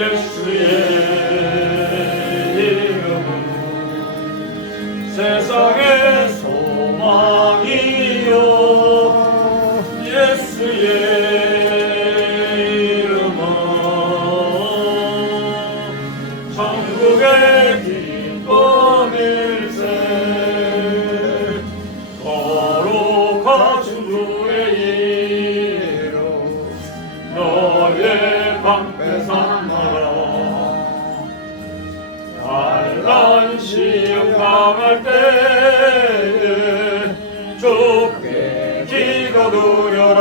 예수의 이름은 세상의 소망이요 예수의 이름은 천국의 기쁨일세 거룩하신 주의 이름 너의 방패 삼아라 환난 시험 당할 때에 주께 기도 드려라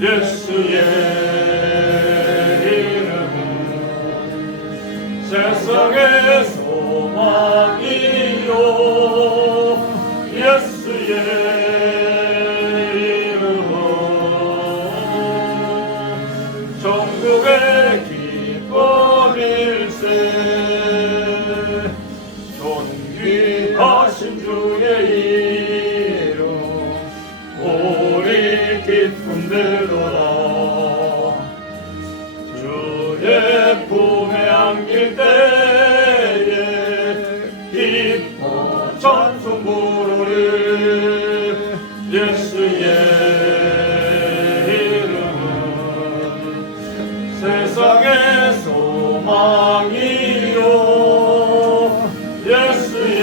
예수의 이름은 세상의 소망이요 예수의 이름은 천국의 기쁨일세 존귀하신 주의 이름 우리 기쁨 되도다 주의 품에 안길 때에 기뻐 찬송 부르리 예수의 이름은 세상의 소망이요 예수의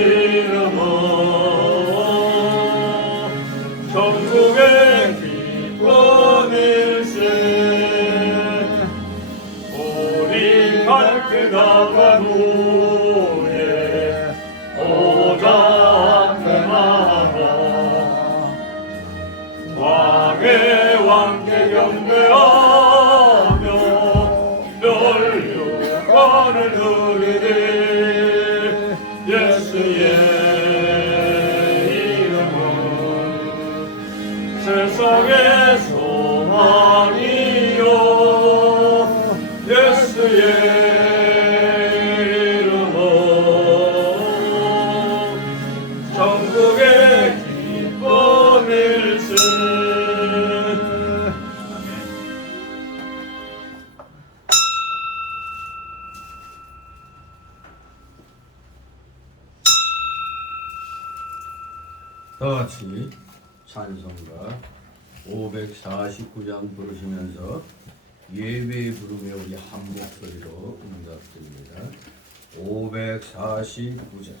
이름은 천국의 기쁨일세 우리 갈 길 나간 후에 오자 앞에 나가 왕의 왕께 경배하며 멸류관을 누리리 예수의 이름은 세상의 소망이요 예수의 이름은 천국의 기쁨일세 다같이 찬송가 549장 부르시면서 예배 부르며 우리 한 목소리로 응답드립니다. 549장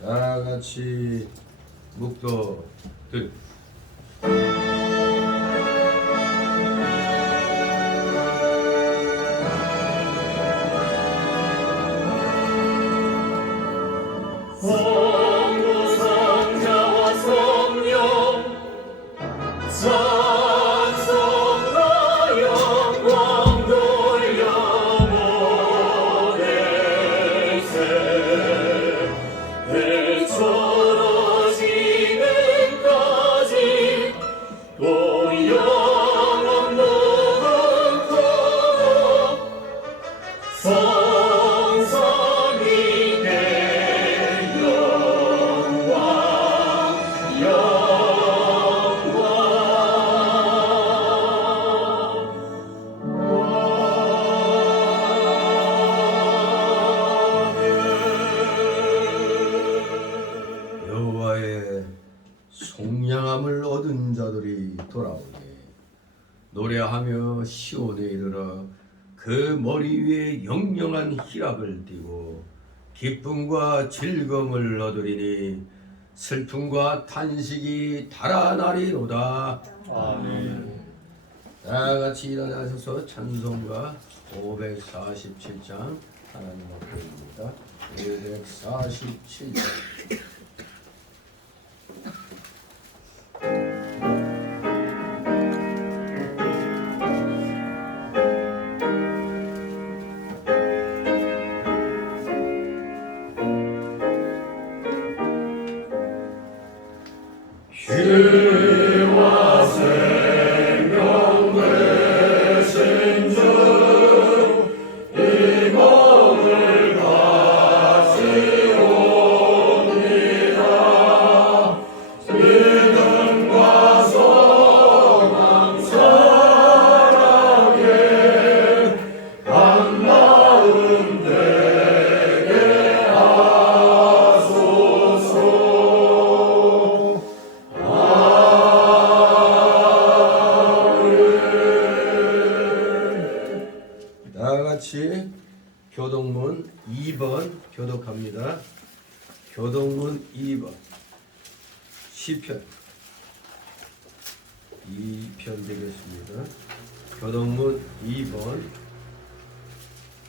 다같이 묵도들 성부 성자와 성령 찬송과 영광 돌려보낼세 대처럼 지금까지 또 영원 무궁토록 성삼위 내 영광 여호와의 속량함을 얻은 자들이 돌아오게 노래하며 시온에 이르러 그 머리 위에 영영한 희락을 띠고 기쁨과 즐거움을 얻으리니 슬픔과 탄식이 달아나리로다. 아멘. 다 같이 일어나셔서 찬송가 547장 하나님 앞에 입니다. 547장 피와 생명 되신 주 이 몸을 가지옵니다. 믿음과 소망 사랑에 한 마음 되게 하소서. 다같이 교동문 2번 교독합니다. 교동문 2번 시편 2편 되겠습니다. 교동문 2번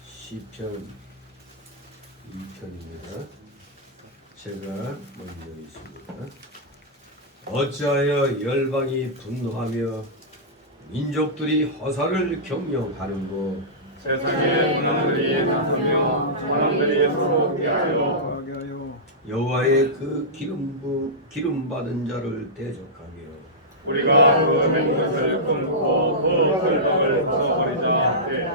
시편 2편입니다. 제가 먼저 있습니다. 어찌하여 열방이 분노하며 민족들이 허사를 경영하는고. 세상의 문화들이 나서며 사람들이 서로 피하여 여호와의 그 기름 받은 자를 대적하며 우리가 그 맹것을 끊고 그 결박을 벗어버리자 하되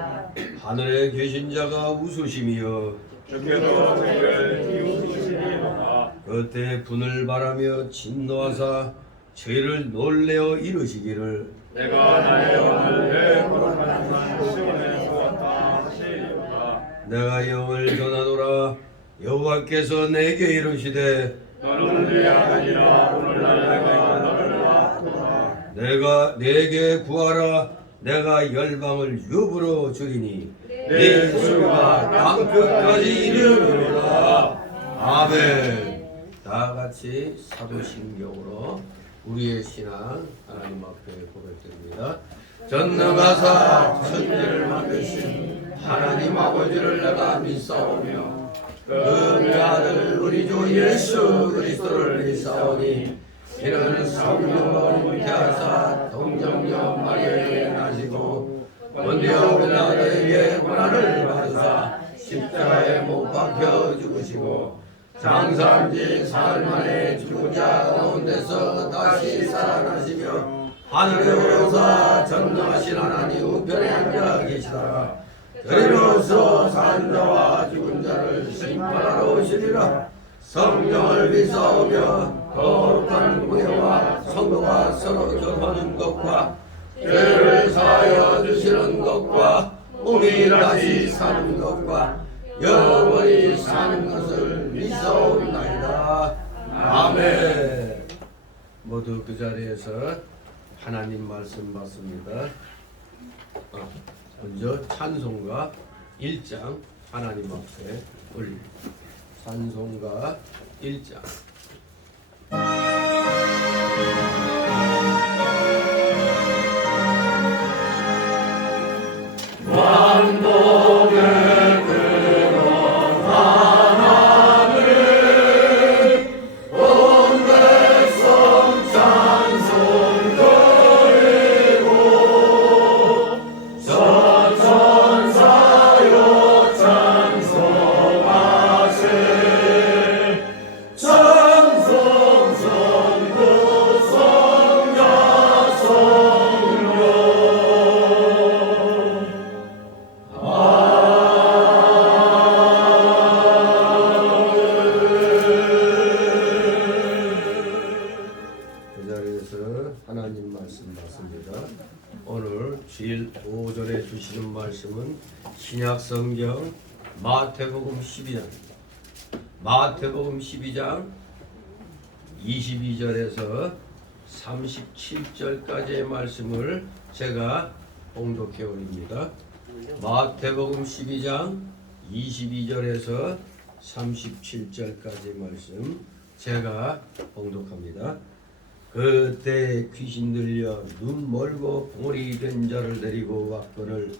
하늘에 계신 자가 웃으시며 주께서 저희를 비웃으시리로다. 그때 분을 바라며 진노하사 저희를 놀래어 이르시기를 내가 나의 영을 내 거룩한 산 시온에 세웠다 하시리로다. 내가 영을 전하노라. 여호와께서 내게 이르시되 너는 내 아들이라 오늘날 내가 너를 낳았도다. 내가 내게 구하라. 내가 열방을 유부로 주리니 내 수가 땅끝까지 이르리로다. 아멘. 다 같이 사도신경으로 우리의 신앙 하나님 앞에 고백드립니다. 전능하사 천지를 만드신 하나님 아버지를 내가 믿사오며 그의 아들 우리 주 예수 그리스도를 믿사오니 이는 성령으로 잉태하사 동정녀 마리아에게 나시고 본디오 빌라도에게 고난을 받으사 십자가에 못 박혀 죽으시고 장사한지 사흘 만에 죽은 자 가운데서 다시 살아나시며 하늘에 오르사 전능하신 하나님 우편에 앉아 계시다가 저희로서 산 자와 죽은 자를 심판하러 오시리라. 성령을 믿사오며 거룩한 구애와 성도가 서로 교통하는 것과 죄를 사하여 주시는 것과 몸이 다시 사는 것과 영원히 사는 것을 믿사옵나이다. 아멘. 모두 그 자리에서 하나님 말씀 받습니다. 먼저 찬송가 1장 하나님 앞에 올립니다. 찬송가 1장. 완복의 그런 하나님 온 백성 찬송 드리고 저 천사여 찬송하세 찬송 성부 성자 성령 그 자리에서 하나님 말씀 받습니다. 오늘 주일 오전에 주시는 말씀은 신약성경 마태복음 12장입니다. 마태복음 12장 22절에서 37절까지의 말씀을 제가 봉독해 올립니다. 마태복음 12장 22절에서 37절까지의 말씀 제가 봉독합니다. 그때 귀신 들려 눈 멀고 봉오리 된 자를 데리고 왔거늘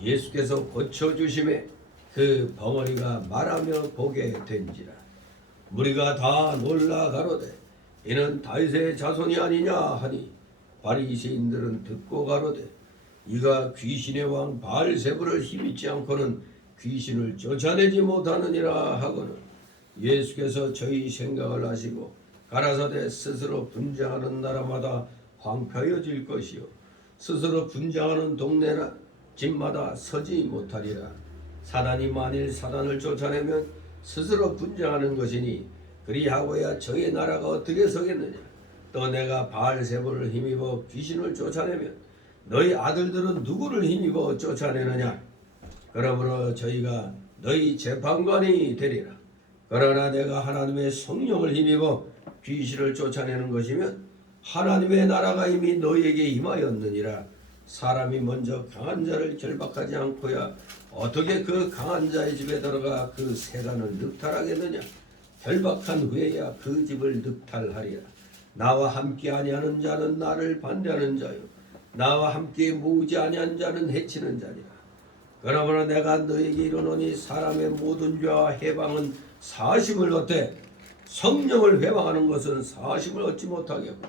예수께서 고쳐주심에 그 벙어리가 말하며 보게 된지라. 무리가 다 놀라 가로되 이는 다윗의 자손이 아니냐 하니 바리새인들은 듣고 가로되 이가 귀신의 왕 바알세불을 힘입지 않고는 귀신을 쫓아내지 못하느니라 하거늘 예수께서 저희 생각을 하시고 가라사대 스스로 분쟁하는 나라마다 황폐해질 것이요 스스로 분쟁하는 동네나 집마다 서지 못하리라. 사단이 만일 사단을 쫓아내면 스스로 분쟁하는 것이니 그리하고야 저의 나라가 어떻게 서겠느냐. 또 내가 바알세불을 힘입어 귀신을 쫓아내면 너희 아들들은 누구를 힘입어 쫓아내느냐. 그러므로 저희가 너희 재판관이 되리라. 그러나 내가 하나님의 성령을 힘입어 귀신을 쫓아내는 것이면 하나님의 나라가 이미 너희에게 임하였느니라. 사람이 먼저 강한 자를 결박하지 않고야 어떻게 그 강한 자의 집에 들어가 그 세간을 늑탈하겠느냐. 결박한 후에야 그 집을 늑탈하리라. 나와 함께 아니하는 자는 나를 반대하는 자요 나와 함께 모으지 아니한 자는 해치는 자니라. 그러므로 내가 너에게 이르노니 사람의 모든 죄와 해방은 사심을 얻되 성령을 회방하는 것은 사심을 얻지 못하겠고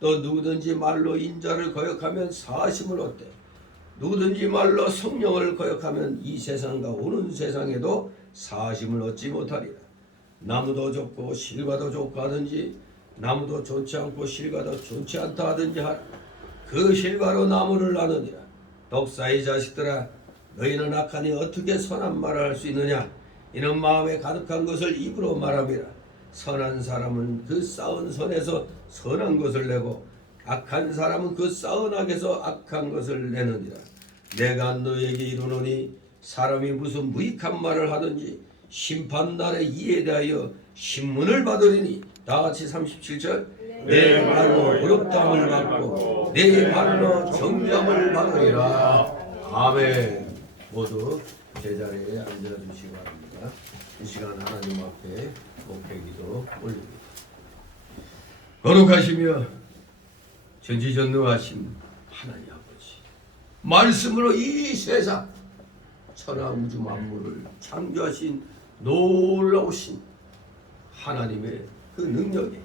또 누구든지 말로 인자를 거역하면 사심을 얻되 누구든지 말로 성령을 거역하면 이 세상과 오는 세상에도 사심을 얻지 못하리라. 나무도 좋고 실과도 좋고 하든지 나무도 좋지 않고 실과도 좋지 않다 하든지 하라. 그 실과로 나무를 나누니라. 독사의 자식들아 너희는 악하니 어떻게 선한 말을 할 수 있느냐. 이는 마음에 가득한 것을 입으로 말함이라. 선한 사람은 그 쌓은 선에서 선한 것을 내고 악한 사람은 그 쌓은 악에서 악한 것을 내느니라. 내가 너에게 이르노니 사람이 무슨 무익한 말을 하든지 심판날에 이에 대하여 신문을 받으리니 다같이 37절 내 말로 의롭다함을 받고 내 말로 정죄함을 받으리라. 아멘. 모두 제자리에 앉아주시기 바랍니다. 이 시간 하나님 앞에 목회기도 올립니다. 거룩하시며 전지전능하신 하나님 아버지, 말씀으로 이 세상 천하 우주 만물을 창조하신 놀라우신 하나님의 그 능력에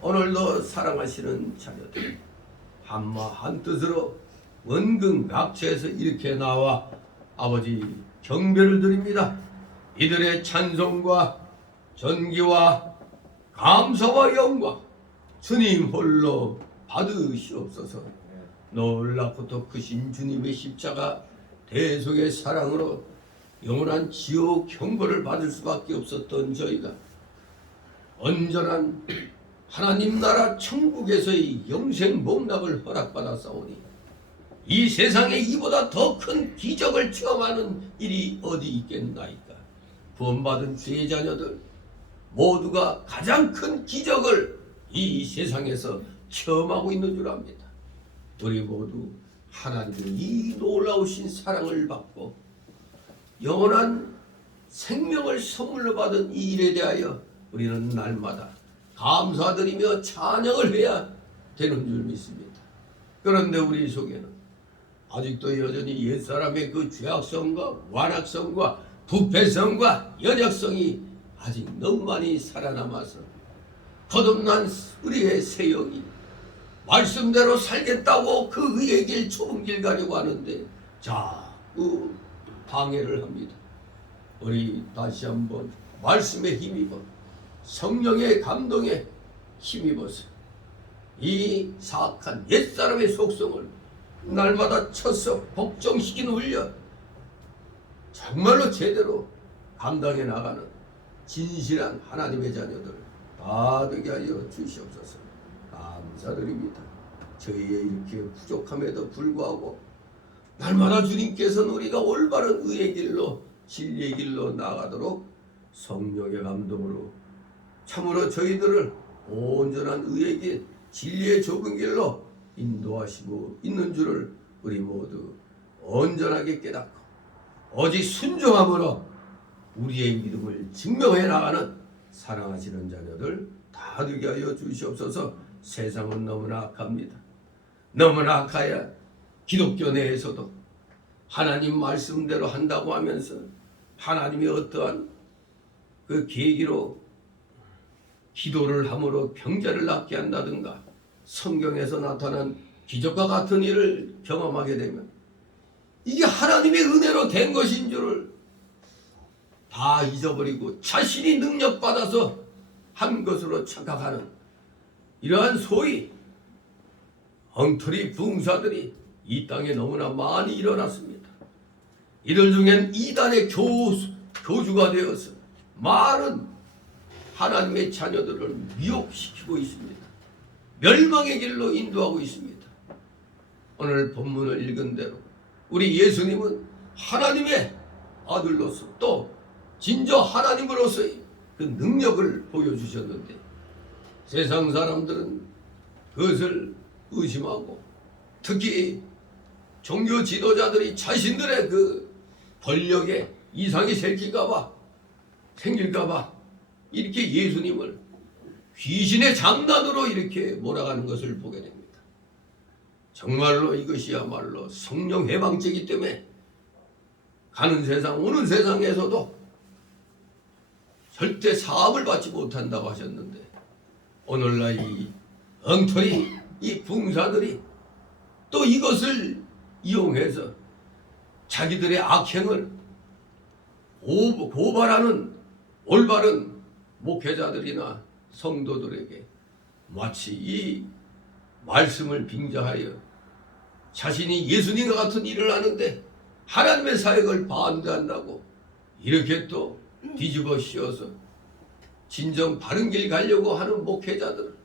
오늘도 사랑하시는 자녀들 한마 한뜻으로 원근각처에서 이렇게 나와 아버지 경배를 드립니다. 이들의 찬송과 전기와 감사와 영광 주님 홀로 받으시옵소서. 놀랍고 더 크신 주님의 십자가 대속의 사랑으로 영원한 지옥 형벌을 받을 수밖에 없었던 저희가 온전한 하나님 나라 천국에서의 영생 복락을 허락받았사오니 이 세상에 이보다 더 큰 기적을 체험하는 일이 어디 있겠나이까. 구원받은 주의 자녀들 모두가 가장 큰 기적을 이 세상에서 체험하고 있는 줄 압니다. 우리 모두 하나님의 이 놀라우신 사랑을 받고 영원한 생명을 선물로 받은 이 일에 대하여 우리는 날마다 감사드리며 찬양을 해야 되는 줄 믿습니다. 그런데 우리 속에는 아직도 여전히 옛사람의 그 죄악성과 완악성과 부패성과 연약성이 아직 너무 많이 살아남아서 거듭난 우리의 새 영이 말씀대로 살겠다고 그 의의 길 좁은 길 가려고 하는데 자꾸 방해를 합니다. 우리 다시 한번 말씀에 힘입어 성령의 감동에 힘입어서 이 사악한 옛사람의 속성을 날마다 쳐서 복종시키는 훈련 정말로 제대로 감당해 나가는 진실한 하나님의 자녀들 다 되게 하여 주시옵소서. 감사드립니다. 저희의 이렇게 부족함에도 불구하고 날마다 주님께서는 우리가 올바른 의의 길로 진리의 길로 나가도록 성령의 감동으로 참으로 저희들을 온전한 의의 길 진리의 좁은 길로 인도하시고 있는 줄을 우리 모두 온전하게 깨닫고 오직 순종함으로 우리의 믿음을 증명해 나가는 사랑하시는 자녀들 다 되게 하여 주시옵소서. 세상은 너무나 악합니다. 너무나 악하여 기독교 내에서도 하나님 말씀대로 한다고 하면서 하나님이 어떠한 그 계기로 기도를 함으로 병자를 낫게 한다든가 성경에서 나타난 기적과 같은 일을 경험하게 되면 이게 하나님의 은혜로 된 것인 줄을 다 잊어버리고 자신이 능력받아서 한 것으로 착각하는 이러한 소위 엉터리 부흥사들이 이 땅에 너무나 많이 일어났습니다. 이들 중엔 이단의 교주가 되어서 많은 하나님의 자녀들을 미혹시키고 있습니다. 멸망의 길로 인도하고 있습니다. 오늘 본문을 읽은 대로 우리 예수님은 하나님의 아들로서 또 진저 하나님으로서의 그 능력을 보여주셨는데 세상 사람들은 그것을 의심하고 특히 종교 지도자들이 자신들의 그 권력에 이상이 생길까봐 이렇게 예수님을 귀신의 장난으로 이렇게 몰아가는 것을 보게 됩니다. 정말로 이것이야말로 성령 해방죄이기 때문에 가는 세상 오는 세상에서도 절대 사함을 받지 못한다고 하셨는데 오늘날 이 엉터리 이 부흥사들이 또 이것을 이용해서 자기들의 악행을 고발하는 올바른 목회자들이나 성도들에게 마치 이 말씀을 빙자하여 자신이 예수님과 같은 일을 하는데 하나님의 사역을 반대한다고 이렇게 또 뒤집어 씌워서 진정 바른 길 가려고 하는 목회자들,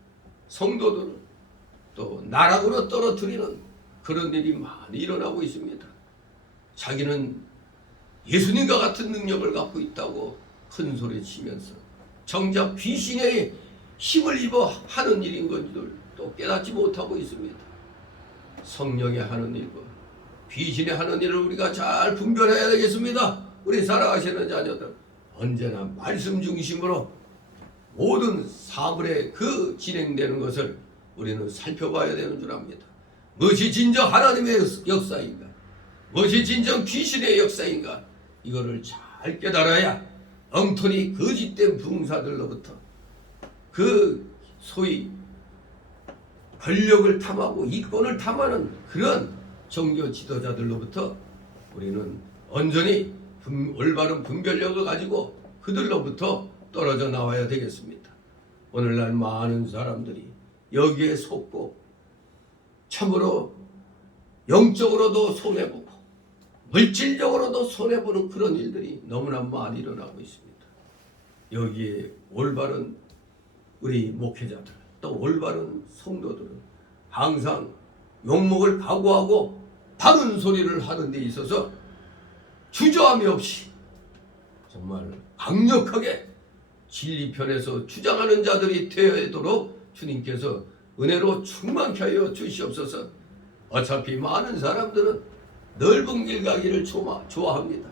성도들을 또 나락으로 떨어뜨리는 그런 일이 많이 일어나고 있습니다. 자기는 예수님과 같은 능력을 갖고 있다고 큰 소리 치면서 정작 귀신의 힘을 입어 하는 일인 것을 또 깨닫지 못하고 있습니다. 성령의 하는 일과 귀신의 하는 일을 우리가 잘 분별해야 되겠습니다. 우리 살아가시는 자녀들 언제나 말씀 중심으로 모든 사물의 그 진행되는 것을 우리는 살펴봐야 되는 줄 압니다. 무엇이 진정 하나님의 역사인가? 무엇이 진정 귀신의 역사인가? 이거를 잘 깨달아야 엉터리 거짓된 부흥사들로부터 그 소위 권력을 탐하고 이권을 탐하는 그런 종교 지도자들로부터 우리는 온전히 올바른 분별력을 가지고 그들로부터 떨어져 나와야 되겠습니다. 오늘날 많은 사람들이 여기에 속고 참으로 영적으로도 손해보고 물질적으로도 손해보는 그런 일들이 너무나 많이 일어나고 있습니다. 여기에 올바른 우리 목회자들 또 올바른 성도들은 항상 욕먹을 각오하고 바른 소리를 하는 데 있어서 주저함이 없이 정말 강력하게 진리편에서 주장하는 자들이 되도록 주님께서 은혜로 충만케 하여 주시옵소서. 어차피 많은 사람들은 넓은 길 가기를 좋아합니다.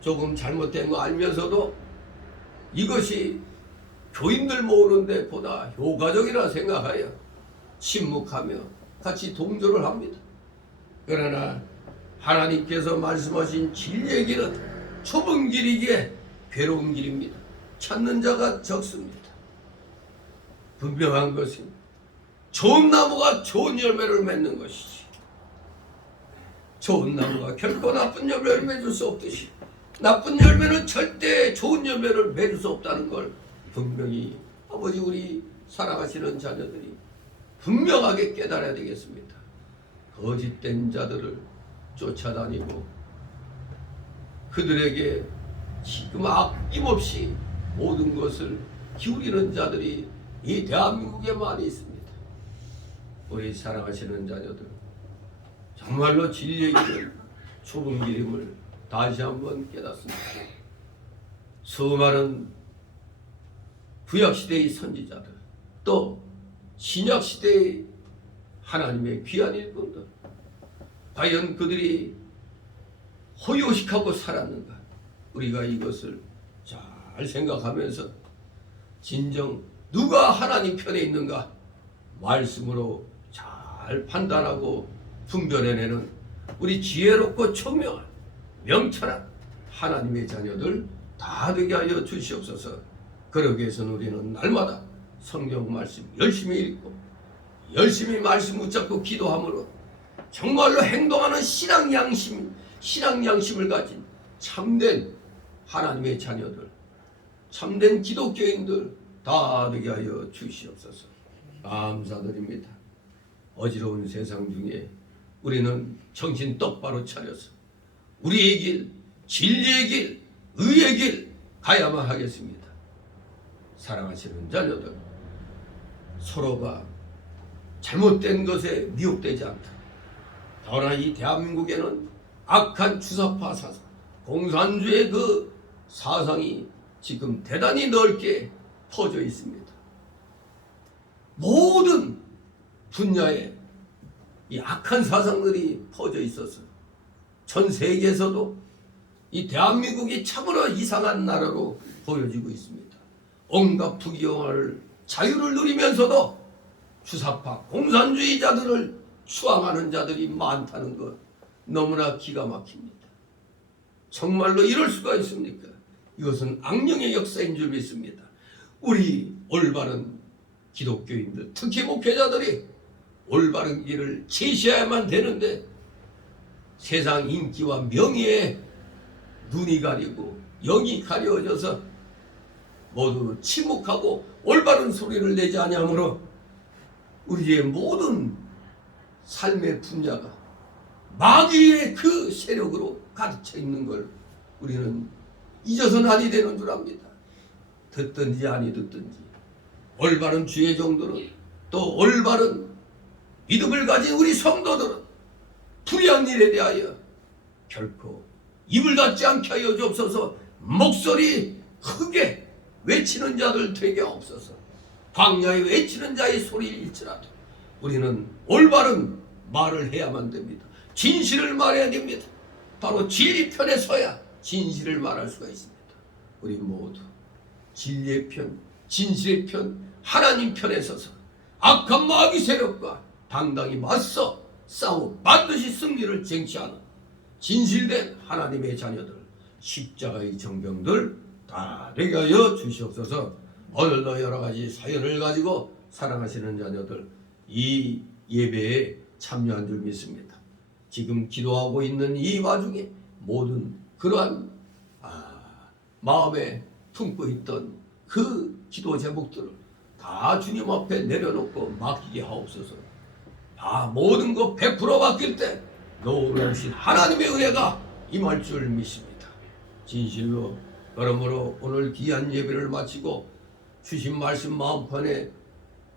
조금 잘못된 거 알면서도 이것이 교인들 모으는 데 보다 효과적이라 생각하여 침묵하며 같이 동조를 합니다. 그러나 하나님께서 말씀하신 진리의 길은 좁은 길이기에 괴로운 길입니다. 찾는 자가 적습니다. 분명한 것은 좋은 나무가 좋은 열매를 맺는 것이지 좋은 나무가 결코 나쁜 열매를 맺을 수 없듯이 나쁜 열매는 절대 좋은 열매를 맺을 수 없다는 걸 분명히 아버지 우리 살아가시는 자녀들이 분명하게 깨달아야 되겠습니다. 거짓된 자들을 쫓아다니고 그들에게 지금 아낌없이 모든 것을 기울이는 자들이 이 대한민국에 많이 있습니다. 우리 사랑하시는 자녀들 정말로 진리의 길은 좁은 길임을 다시 한번 깨닫습니다. 수많은 구약시대의 선지자들 또 신약시대의 하나님의 귀한 일꾼들 과연 그들이 호요식하고 살았는가? 우리가 이것을 잘 생각하면서 진정 누가 하나님 편에 있는가? 말씀으로 잘 판단하고 분별해내는 우리 지혜롭고 총명한 명철한 하나님의 자녀들 다 되게 하여 주시옵소서. 그러기 위해서는 우리는 날마다 성경 말씀 열심히 읽고 열심히 말씀 붙잡고 기도함으로 정말로 행동하는 신앙 양심을 가진 참된 하나님의 자녀들, 참된 기독교인들, 다 되게 하여 주시옵소서. 감사드립니다. 어지러운 세상 중에 우리는 정신 똑바로 차려서 우리의 길, 진리의 길, 의의 길 가야만 하겠습니다. 사랑하시는 자녀들, 서로가 잘못된 것에 미혹되지 않다. 더나 이 대한민국에는 악한 주사파 사상, 공산주의 그 사상이 지금 대단히 넓게 퍼져 있습니다. 모든 분야에 이 악한 사상들이 퍼져 있어서 전 세계에서도 이 대한민국이 참으로 이상한 나라로 보여지고 있습니다. 온갖 부귀영화를 자유를 누리면서도 주사파 공산주의자들을 추앙하는 자들이 많다는 것 너무나 기가 막힙니다. 정말로 이럴 수가 있습니까? 이것은 악령의 역사인 줄 믿습니다. 우리 올바른 기독교인들, 특히 목회자들이 올바른 길을 제시해야만 되는데 세상 인기와 명예에 눈이 가리고 영이 가려져서 모두 침묵하고 올바른 소리를 내지 아니하므로 우리의 모든 삶의 분야가 마귀의 그 세력으로 가득 차 있는 걸 우리는 잊어서는 아니 되는 줄 압니다. 듣든지 아니 듣든지 올바른 주의 종들은 또 올바른 믿음을 가진 우리 성도들은 불의한 일에 대하여 결코 입을 닫지 않게 하여 주옵소서. 목소리 크게 외치는 자들 되게 없어서 광야에 외치는 자의 소리일지라도 우리는 올바른 말을 해야만 됩니다. 진실을 말해야 됩니다. 바로 진리 편에 서야 진실을 말할 수가 있습니다. 우리 모두 진리의 편, 진실의 편, 하나님 편에 서서 악한 마귀 세력과 당당히 맞서 싸워 반드시 승리를 쟁취하는 진실된 하나님의 자녀들, 십자가의 정병들 다 되게 하여 주시옵소서. 오늘도 여러 가지 사연을 가지고 사랑하시는 자녀들 이 예배에 참여한 줄 믿습니다. 지금 기도하고 있는 이 와중에 모든 그러한 마음에 품고 있던 그 기도 제목들을 다 주님 앞에 내려놓고 맡기게 하옵소서. 다 모든 것 100% 맡길 때 놀라우신 하나님의 은혜가 임할 줄 믿습니다. 진실로 그러므로 오늘 귀한 예배를 마치고 주신 말씀 마음판에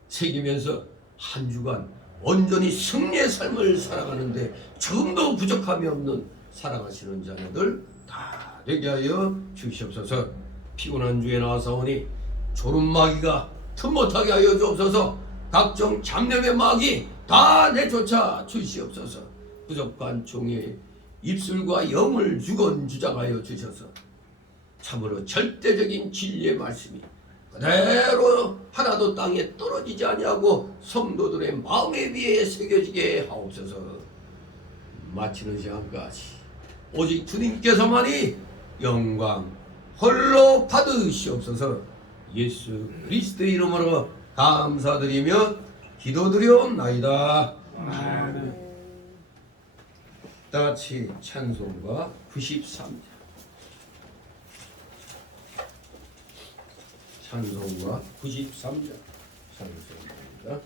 새기면서 한 주간 온전히 승리의 삶을 살아가는데 조금도 부족함이 없는 사랑하시는 자녀들 다 되게 하여 주시옵소서. 피곤한 주에 나와서오니 졸음 마귀가 틈못하게 하여 주옵소서. 각종 잡념의 마귀 다 내쫓아 주시옵소서. 부족한 종의 입술과 영을 주건주장하여 주셔서 참으로 절대적인 진리의 말씀이 그대로 하나도 땅에 떨어지지 아니하고 성도들의 마음에 위에 새겨지게 하옵소서. 마치는 시간까지 오직 주님께서만이 영광 홀로 받으시옵소서. 예수 그리스도의 이름으로 감사드리며 기도드리옵나이다. 다같이 찬송가 93장 찬송가 93장 찬송가입니다.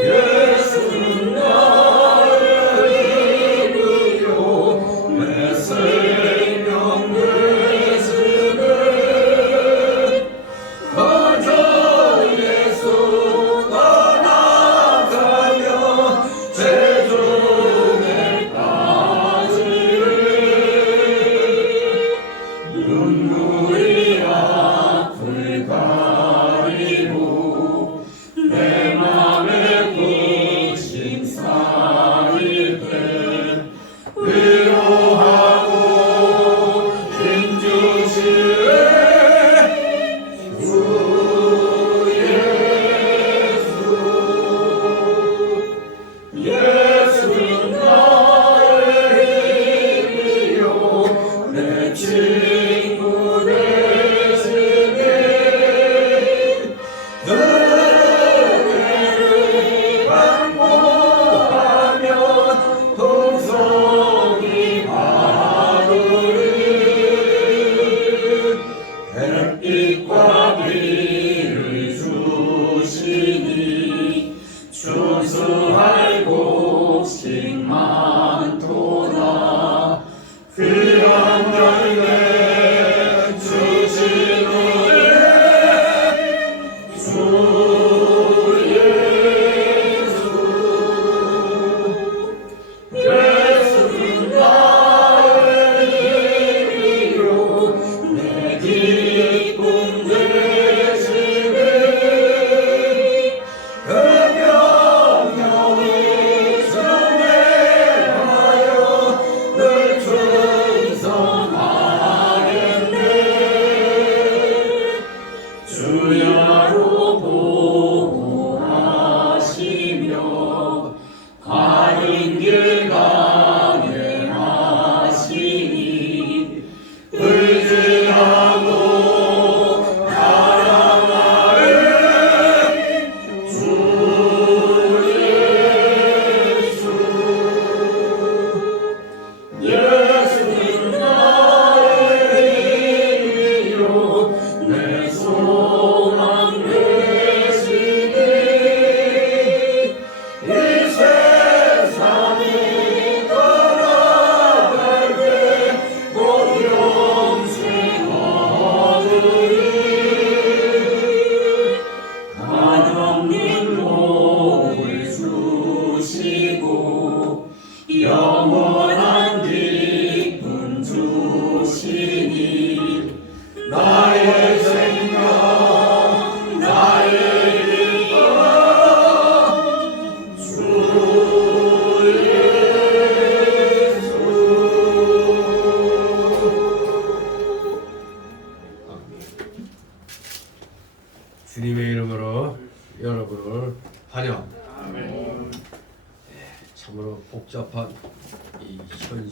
예수는 나의 힘이요 내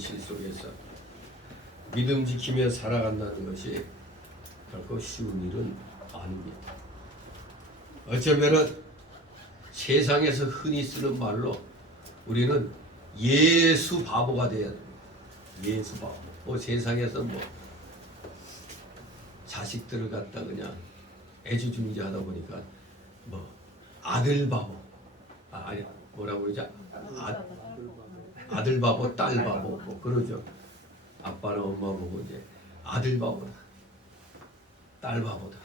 현실 속에서 믿음 지키며 살아간다는 것이 결코 쉬운 일은 아닙니다. 어쩌면은 세상에서 흔히 쓰는 말로 우리는 예수 바보가 돼야 됩니다. 예수 바보. 뭐 세상에서 뭐 자식들을 갖다 그냥 애지중지하다 보니까 뭐 아들 바보, 아니 뭐라고 그러죠? 아들 바보, 딸 바보 뭐 그러죠. 아빠나 엄마 보고 이제 아들 바보다, 딸 바보다.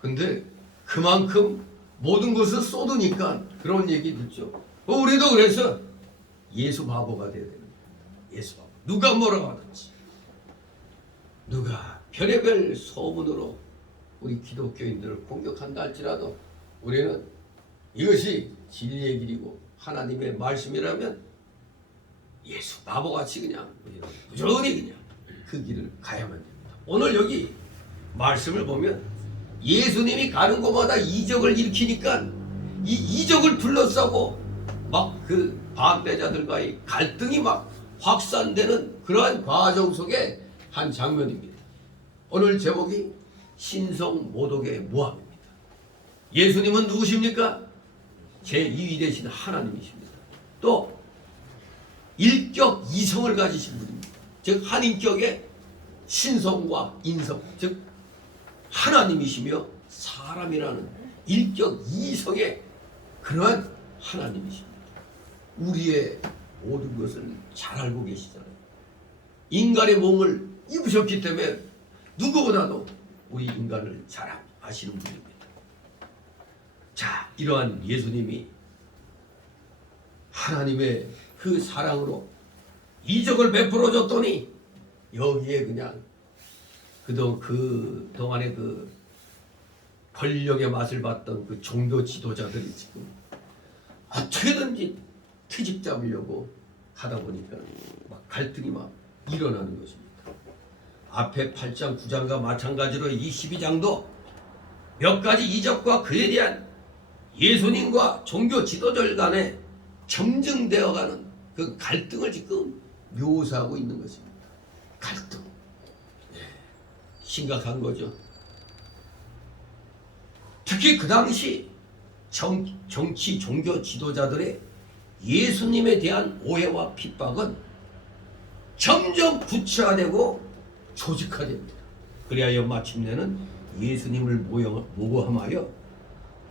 근데 그만큼 모든 것을 쏟으니까 그런 얘기 듣죠. 우리도 그래서 예수 바보가 돼야 되는 거예요. 예수 바보. 누가 뭐라고 하든지, 누가 별의별 소문으로 우리 기독교인들을 공격한다 할지라도 우리는 이것이 진리의 길이고 하나님의 말씀이라면 예수 바보같이 그냥 우리는 부지런히 그냥 그 길을 가야만 됩니다. 오늘 여기 말씀을 보면 예수님이 가는 곳마다 이적을 일으키니까 이 이적을 둘러싸고 막 그 반대자들과의 갈등이 막 확산되는 그러한 과정 속에 한 장면입니다. 오늘 제목이 신성 모독의 모함입니다. 예수님은 누구십니까? 제2위 되신 하나님이십니다. 또 일격 이성을 가지신 분입니다. 즉 한 인격의 신성과 인성, 즉 하나님이시며 사람이라는 일격 이성의 그러한 하나님이십니다. 우리의 모든 것을 잘 알고 계시잖아요. 인간의 몸을 입으셨기 때문에 누구보다도 우리 인간을 잘 아시는 분입니다. 자, 이러한 예수님이 하나님의 그 사랑으로 이적을 베풀어 줬더니 여기에 그냥 그동안에 그 권력의 맛을 봤던 그 종교 지도자들이 지금 어떻게든지 트집 잡으려고 하다 보니까 막 갈등이 막 일어나는 것입니다. 앞에 8장, 9장과 마찬가지로 이 12장도 몇 가지 이적과 그에 대한 예수님과 종교 지도자들 간에 점증되어가는 그 갈등을 지금 묘사하고 있는 것입니다. 갈등. 심각한 거죠. 특히 그 당시 정치 종교 지도자들의 예수님에 대한 오해와 핍박은 점점 구체화되고 조직화됩니다. 그리하여 마침내는 예수님을 모함하여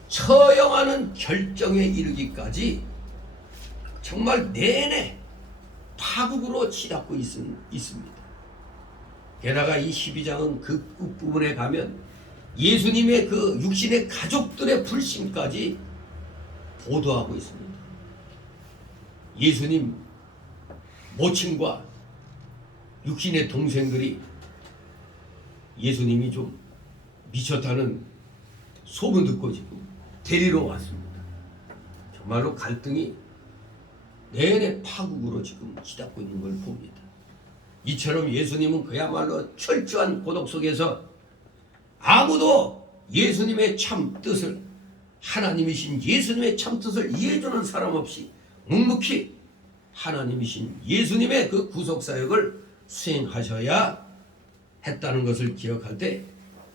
처형하는 결정에 이르기까지 정말 내내 파국으로 치닫고 있습니다. 게다가 이 12장은 그 끝부분에 가면 예수님의 그 육신의 가족들의 불신까지 보도하고 있습니다. 예수님 모친과 육신의 동생들이 예수님이 좀 미쳤다는 소문 듣고 지금 데리러 왔습니다. 정말로 갈등이 내내 파국으로 지금 치닫고 있는 걸 봅니다. 이처럼 예수님은 그야말로 철저한 고독 속에서 아무도 예수님의 참 뜻을, 하나님이신 예수님의 참 뜻을 이해해주는 사람 없이 묵묵히 하나님이신 예수님의 그 구속사역을 수행하셔야 했다는 것을 기억할 때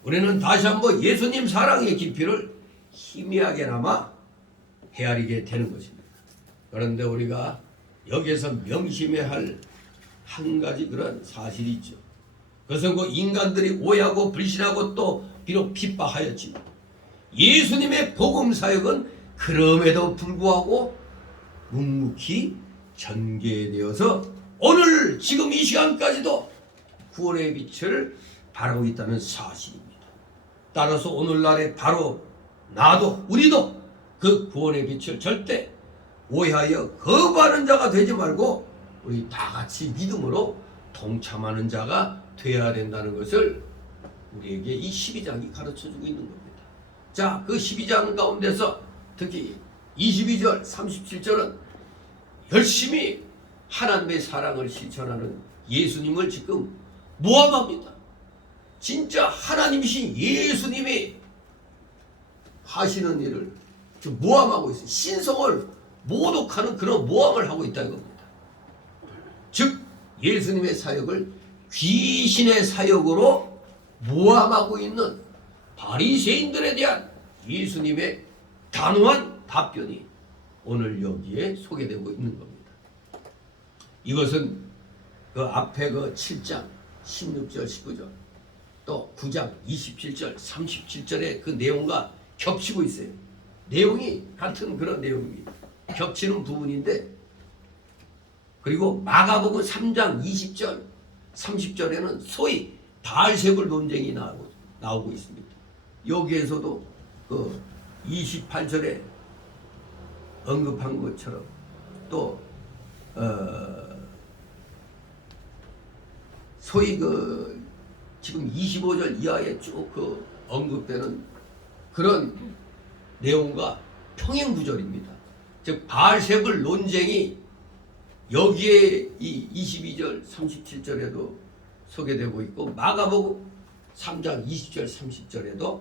우리는 다시 한번 예수님 사랑의 깊이를 희미하게나마 헤아리게 되는 것입니다. 그런데 우리가 여기에서 명심해야 할 한 가지 그런 사실이 있죠. 그것은 그 인간들이 오해하고 불신하고 또 비록 핍박하였지만 예수님의 복음 사역은 그럼에도 불구하고 묵묵히 전개되어서 오늘 지금 이 시간까지도 구원의 빛을 발하고 있다는 사실입니다. 따라서 오늘날에 바로 나도 우리도 그 구원의 빛을 절대 오해하여 거부하는 자가 되지 말고 우리 다 같이 믿음으로 동참하는 자가 되어야 된다는 것을 우리에게 이 12장이 가르쳐주고 있는 겁니다. 자, 그 12장 가운데서 특히 22절, 37절은 열심히 하나님의 사랑을 실천하는 예수님을 지금 모함합니다. 진짜 하나님이신 예수님이 하시는 일을 모함하고 있어요. 신성을 모독하는 그런 모함을 하고 있다는 겁니다. 예수님의 사역을 귀신의 사역으로 모함하고 있는 바리새인들에 대한 예수님의 단호한 답변이 오늘 여기에 소개되고 있는 겁니다. 이것은 그 앞에 그 7장 16절 19절 또 9장 27절 37절의 그 내용과 겹치고 있어요. 내용이 같은 그런 내용입니다. 겹치는 부분인데, 그리고 마가복음 3장 20절 30절에는 소위 바알세불 논쟁이 나오고 있습니다. 여기에서도 그 28절에 언급한 것처럼 또 소위 그 지금 25절 이하에 쭉 그 언급되는 그런 내용과 평행 구절입니다. 즉 바알세불 논쟁이 여기에 이 22절 37절에도 소개되고 있고, 마가복음 3장 20절 30절에도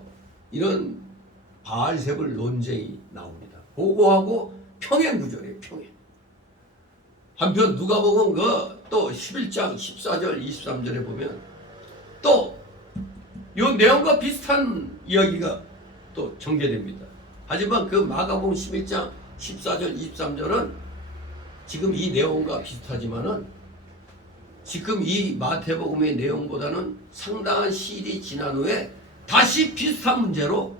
이런 바알세불 논쟁이 나옵니다. 그거하고 평행 구절이에요. 평행. 한편 누가복음 또 11장 14절 23절에 보면 또 이 내용과 비슷한 이야기가 또 전개됩니다. 하지만 그 마가복음 11장 14절 23절은 지금 이 내용과 비슷하지만은 지금 이 마태복음의 내용보다는 상당한 시일이 지난 후에 다시 비슷한 문제로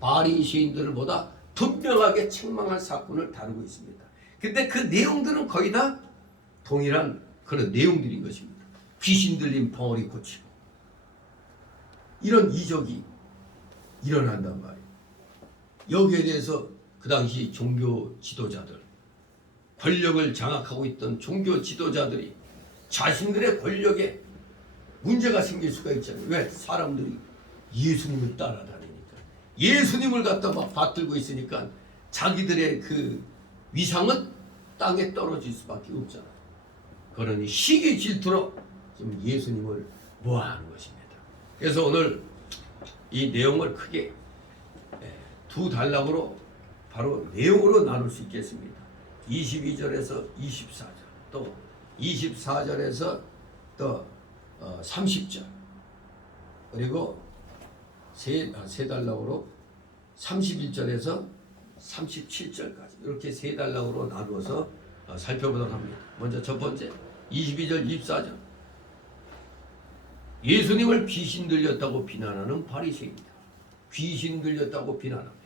바리새인들을 보다 분명하게 책망할 사건을 다루고 있습니다. 근데 그 내용들은 거의 다 동일한 그런 내용들인 것입니다. 귀신 들린 벙어리 고치고 이런 이적이 일어난단 말이에요. 여기에 대해서 그 당시 종교 지도자들, 권력을 장악하고 있던 종교 지도자들이 자신들의 권력에 문제가 생길 수가 있잖아요. 왜? 사람들이 예수님을 따라다니니까. 예수님을 갖다 막 받들고 있으니까 자기들의 그 위상은 땅에 떨어질 수밖에 없잖아요. 그러니 시기 질투로 지금 예수님을 모함하는 것입니다. 그래서 오늘 이 내용을 크게 두 단락으로 바로 내용으로 나눌 수 있겠습니다. 22절에서 24절, 또 24절에서 또 30절, 그리고 세 단락으로 31절에서 37절까지 이렇게 세 단락으로 나누어서 살펴보도록 합니다. 먼저 첫 번째 22절 24절, 예수님을 귀신 들렸다고 비난하는 바리새인들, 귀신 들렸다고 비난합니다.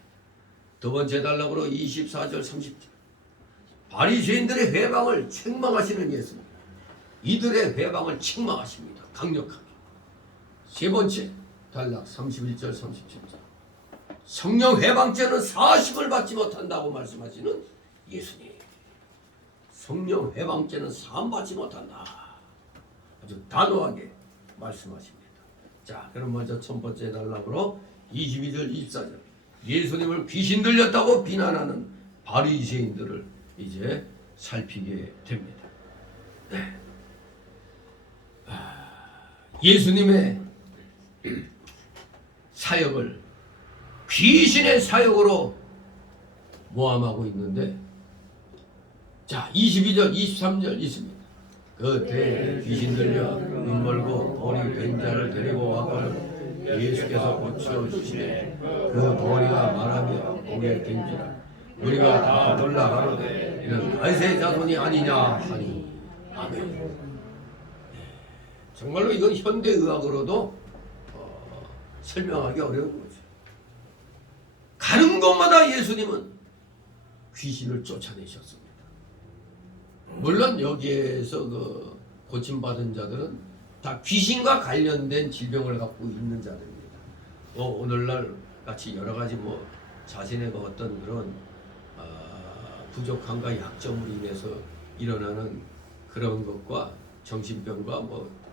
두 번째 단락으로 24절 30절, 바리새인들의 회방을 책망하시는 예수님, 이들의 회방을 책망하십니다. 강력하게. 세 번째 단락 31절 37절, 성령 회방죄는 사심을 받지 못한다고 말씀하시는 예수님, 성령 회방죄는 사함받지 못한다, 아주 단호하게 말씀하십니다. 자, 그럼 먼저 첫 번째 단락으로 22절 24절, 예수님을 귀신 들렸다고 비난하는 바리새인들을 이제 살피게 됩니다. 네. 예수님의 사역을 귀신의 사역으로 모함하고 있는데, 자 22절 23절 있습니다. 그때 귀신 들려 눈 멀고 벌이 된 자를 데리고 와가지고 예수께서 고쳐주시네. 그 벌이가 말하며 고개 든지라 우리가 다 놀라가로되 이는 다윗의 자손이 아니냐 하니. 아멘. 정말로 이건 현대의학으로도 설명하기 어려운 거죠. 가는 곳마다 예수님은 귀신을 쫓아내셨습니다. 물론 여기에서 그 고침받은 자들은 다 귀신과 관련된 질병을 갖고 있는 자들입니다. 오늘날 같이 여러 가지 자신의 어떤 그런 부족함과 약점으로 인해서 일어나는 그런 것과 정신병과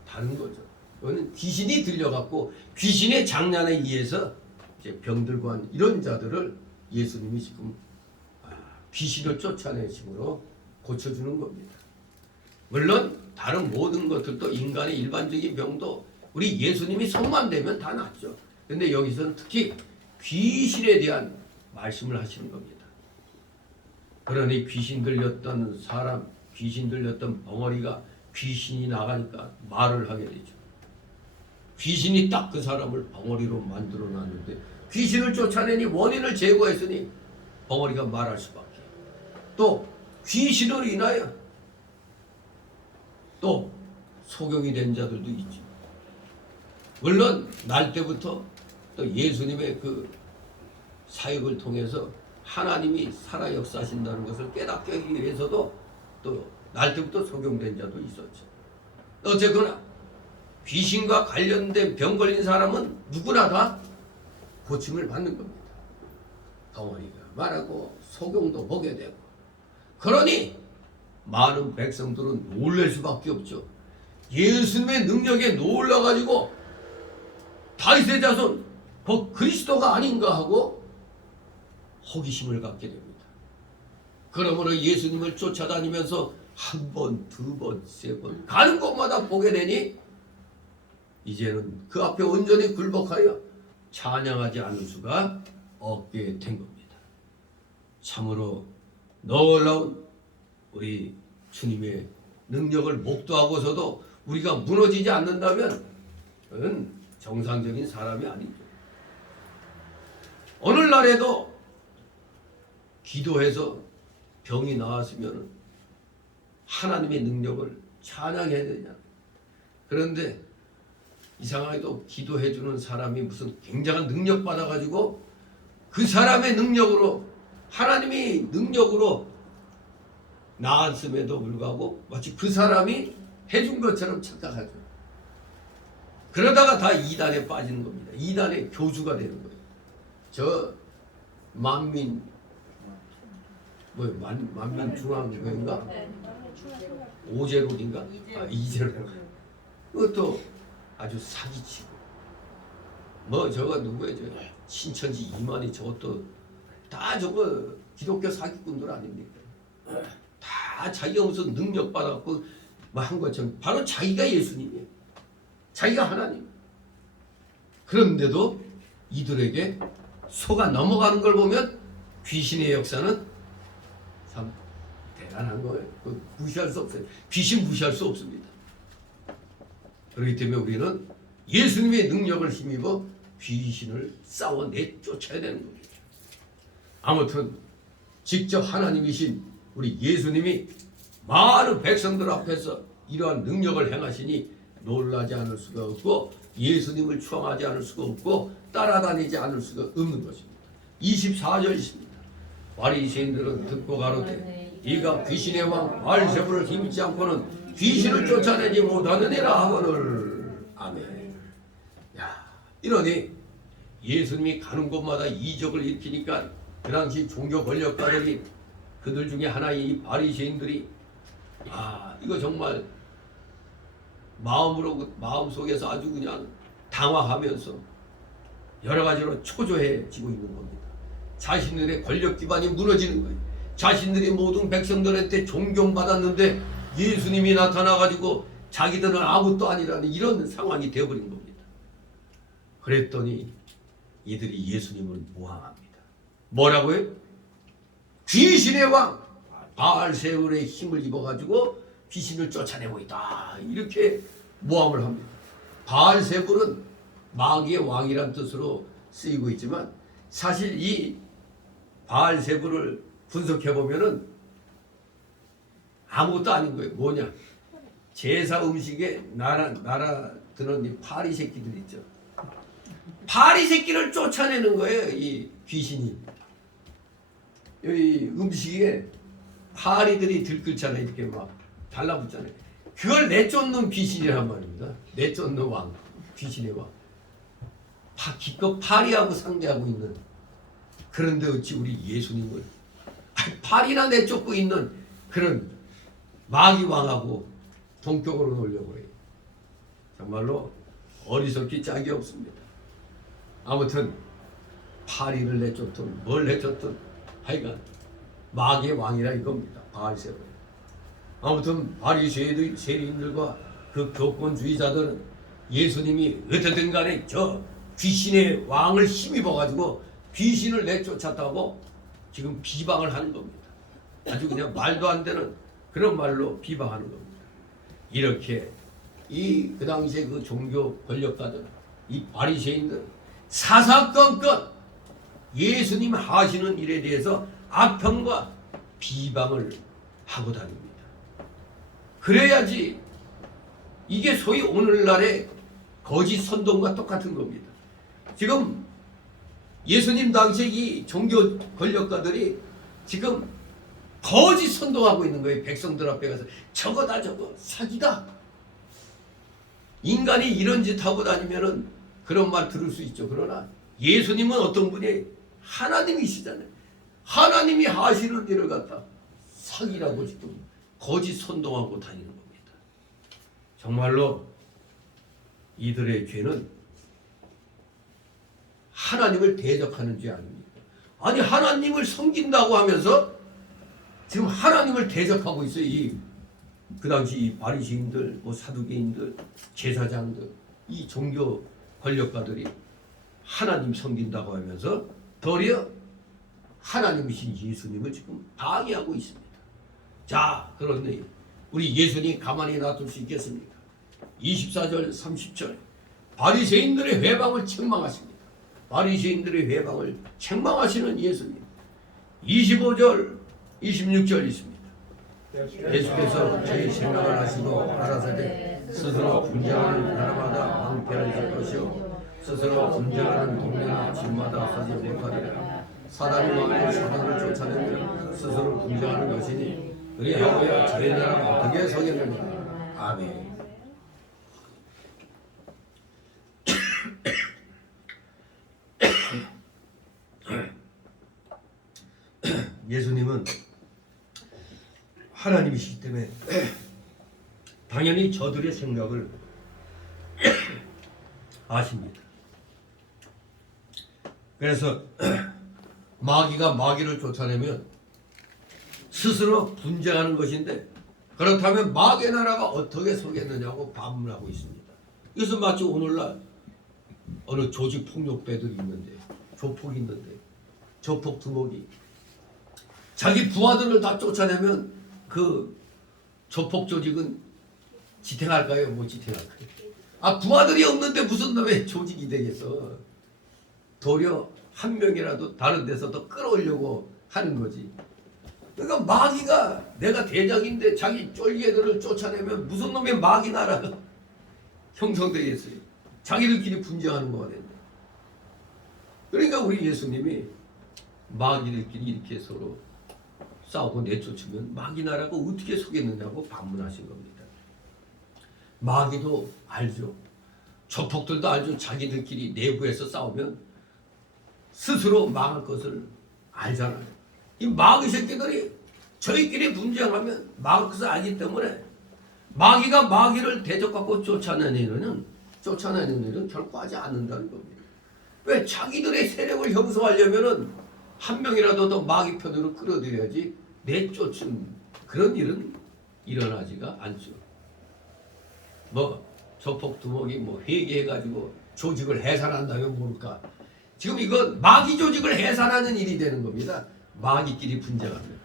다른 거죠. 이거는 귀신이 들려갖고 귀신의 장난에 의해서 이제 병들고 한 이런 자들을 예수님이 지금 귀신을 쫓아내심으로 고쳐주는 겁니다. 물론 다른 모든 것들도 인간의 일반적인 병도 우리 예수님이 손만 대면 다 낫죠. 근데 여기서는 특히 귀신에 대한 말씀을 하시는 겁니다. 그러니 귀신 들렸던 사람, 귀신 들렸던 벙어리가 귀신이 나가니까 말을 하게 되죠. 귀신이 딱 그 사람을 벙어리로 만들어 놨는데 귀신을 쫓아내니 원인을 제거했으니 벙어리가 말할 수밖에. 또 귀신으로 인하여 또 소경이 된 자들도 있죠. 물론 날 때부터 또 예수님의 그 사역을 통해서 하나님이 살아 역사하신다는 것을 깨닫게 하기 위해서도 또 날 때부터 소경된 자도 있었죠. 어쨌거나 귀신과 관련된 병 걸린 사람은 누구나 다 고침을 받는 겁니다. 덩어리가 말하고 소경도 보게 되고. 그러니 많은 백성들은 놀랄 수밖에 없죠. 예수님의 능력에 놀라가지고 다윗의 자손 그리스도가 아닌가 하고 호기심을 갖게 됩니다. 그러므로 예수님을 쫓아다니면서 한 번, 두 번, 세 번 가는 곳마다 보게 되니 이제는 그 앞에 온전히 굴복하여 찬양하지 않을 수가 없게 된 겁니다. 참으로 놀라운 우리 주님의 능력을 목도하고서도 우리가 무너지지 않는다면 그건 정상적인 사람이 아니죠. 오늘날에도 기도해서 병이 나왔으면 하나님의 능력을 찬양해야 되냐. 그런데 이상하게도 기도해주는 사람이 무슨 굉장한 능력 받아가지고 그 사람의 능력으로 하나님이 능력으로 나았음에도 불구하고 마치 그 사람이 해준 것처럼 착각하죠. 그러다가 다 이단에 빠지는 겁니다. 이단의 교주가 되는 거예요. 저 만민 중앙교회인가? 오제록인가? 이제록. 그것도 아주 사기치고 저거 누구예요? 신천지 이만희 저것도 다 저거 기독교 사기꾼들 아닙니까? 다 자기가 무슨 능력 받았고 한 것처럼 바로 자기가 예수님이에요. 자기가 하나님. 그런데도 이들에게 속아 넘어가는 걸 보면 귀신의 역사는 참 대단한 거예요. 무시할 수 없어요. 귀신 무시할 수 없습니다. 그렇기 때문에 우리는 예수님의 능력을 힘입어 귀신을 싸워 내쫓아야 되는 겁니다. 아무튼 직접 하나님이신 우리 예수님이 많은 백성들 앞에서 이러한 능력을 행하시니 놀라지 않을 수가 없고 예수님을 추앙하지 않을 수가 없고 따라다니지 않을 수가 없는 것입니다. 24절 있습니다. 바리새인들은 듣고 가로되 이가 귀신의 왕 바알세불을 힘입지 않고는 귀신을 쫓아내지 못하느니라 하거늘. 아멘. 야, 이러니 예수님이 가는 곳마다 이적을 일으키니까 그 당시 종교 권력가들이 그들 중에 하나인 이 바리새인들이 이거 정말 마음속에서 아주 그냥 당황하면서 여러 가지로 초조해지고 있는 겁니다. 자신들의 권력 기반이 무너지는 거예요. 자신들이 모든 백성들한테 존경받았는데 예수님이 나타나가지고 자기들은 아무것도 아니라는 이런 상황이 되어버린 겁니다. 그랬더니 이들이 예수님을 모함합니다. 뭐라고요? 귀신의 왕 바알세불의 힘을 입어가지고 귀신을 쫓아내고 있다. 이렇게 모함을 합니다. 바알세불은 마귀의 왕이란 뜻으로 쓰이고 있지만 사실 이 바알세불을 분석해보면은 아무것도 아닌 거예요. 뭐냐? 제사 음식에 날아 드는 이 파리 새끼들 있죠. 파리 새끼를 쫓아내는 거예요. 이 귀신이. 이 음식에 파리들이 들끓잖아요. 이렇게 막 달라붙잖아요. 그걸 내쫓는 귀신이란 말입니다. 내쫓는 왕, 귀신의 왕. 기껏 파리하고 상대하고 있는. 그런데 어찌 우리 예수님을 파리나 내쫓고 있는 그런 마귀 왕하고 동격으로 놀려고 해요. 정말로 어리석기 짝이 없습니다. 아무튼 파리를 내쫓든 뭘 내쫓든 하여간 마귀의 왕이라 이겁니다. 바알세불. 아무튼 바리새인들과 그 교권주의자들은 예수님이 어떻든 간에 저 귀신의 왕을 힘입어 가지고 귀신을 내쫓았다고 지금 비방을 하는 겁니다. 아주 그냥 말도 안 되는 그런 말로 비방하는 겁니다. 이렇게 그 당시에 그 종교 권력가들, 이 바리새인들 사사건건 예수님 하시는 일에 대해서 악평과 비방을 하고 다닙니다. 그래야지 이게 소위 오늘날의 거짓 선동과 똑같은 겁니다. 지금 예수님 당시에 이 종교 권력가들이 지금 거짓 선동하고 있는 거예요. 백성들 앞에 가서 저거다 저거 사기다. 인간이 이런 짓 하고 다니면은 그런 말 들을 수 있죠. 그러나 예수님은 어떤 분이 하나님이시잖아요. 하나님이 하시는 일을 갖다 사기라고 지금 거짓 선동하고 다니는 겁니다. 정말로 이들의 죄는 하나님을 대적하는 죄 아닙니까? 아니 하나님을 섬긴다고 하면서 지금 하나님을 대적하고 있어요. 그 당시 이 바리새인들, 사두개인들, 제사장들, 이 종교 권력가들이 하나님 섬긴다고 하면서 도리어 하나님이신 예수님을 지금 방해하고 있습니다. 자, 그런데 우리 예수님 가만히 놔둘 수 있겠습니까? 24절 30절 바리새인들의 회방을 책망하십니다. 바리새인들의 회방을 책망하시는 예수님. 25절 26절 있습니다. 예수께서 저희 생각을 하시고 가라사대 스스로 분쟁하는 나라마다 방패하실 것이요 스스로 분쟁하는 동네나 집마다 서지 못하리라. 사단이 왕의 사단을 쫓아내며 스스로 분쟁하는 것이니 그리하여 저희 나라가 어떻게 서겠느냐. 아멘. 예수님은 하나님이시기 때문에 당연히 저들의 생각을 아십니다. 그래서 마귀가 마귀를 쫓아내면 스스로 분쟁하는 것인데 그렇다면 마귀의 나라가 어떻게 서겠느냐고 반문하고 있습니다. 그래서 마치 오늘날 어느 조직 폭력배들이 있는데 조폭이 있는데 조폭 두목이 자기 부하들을 다 쫓아내면 그 조폭 조직은 지탱할까요? 못 지탱할까요? 부하들이 없는데 무슨 놈의 조직이 되겠어. 도리어 한 명이라도 다른 데서 더 끌어오려고 하는 거지. 그러니까 마귀가 내가 대장인데 자기 쫄개들을 쫓아내면 무슨 놈의 마귀 나라가 형성되겠어요. 자기들끼리 분쟁하는 거가 된다. 그러니까 우리 예수님이 마귀들끼리 이렇게 서로 싸우고 내쫓으면 마귀 나라가 어떻게 서겠느냐고 반문하신 겁니다. 마귀도 알죠. 조폭들도 알죠. 자기들끼리 내부에서 싸우면 스스로 망할 것을 알잖아요. 이 마귀 새끼들이 저희끼리 분쟁하면 망할 것을 알기 때문에 마귀가 마귀를 대적하고 쫓아내는 일은 결코 하지 않는다는 겁니다. 왜? 자기들의 세력을 형성하려면은 한 명이라도 더 마귀 편으로 끌어들여야지 내쫓은 그런 일은 일어나지가 않죠. 조폭 두목이 회개해가지고 조직을 해산한다면 모를까. 지금 이건 마귀 조직을 해산하는 일이 되는 겁니다. 마귀끼리 분쟁하면.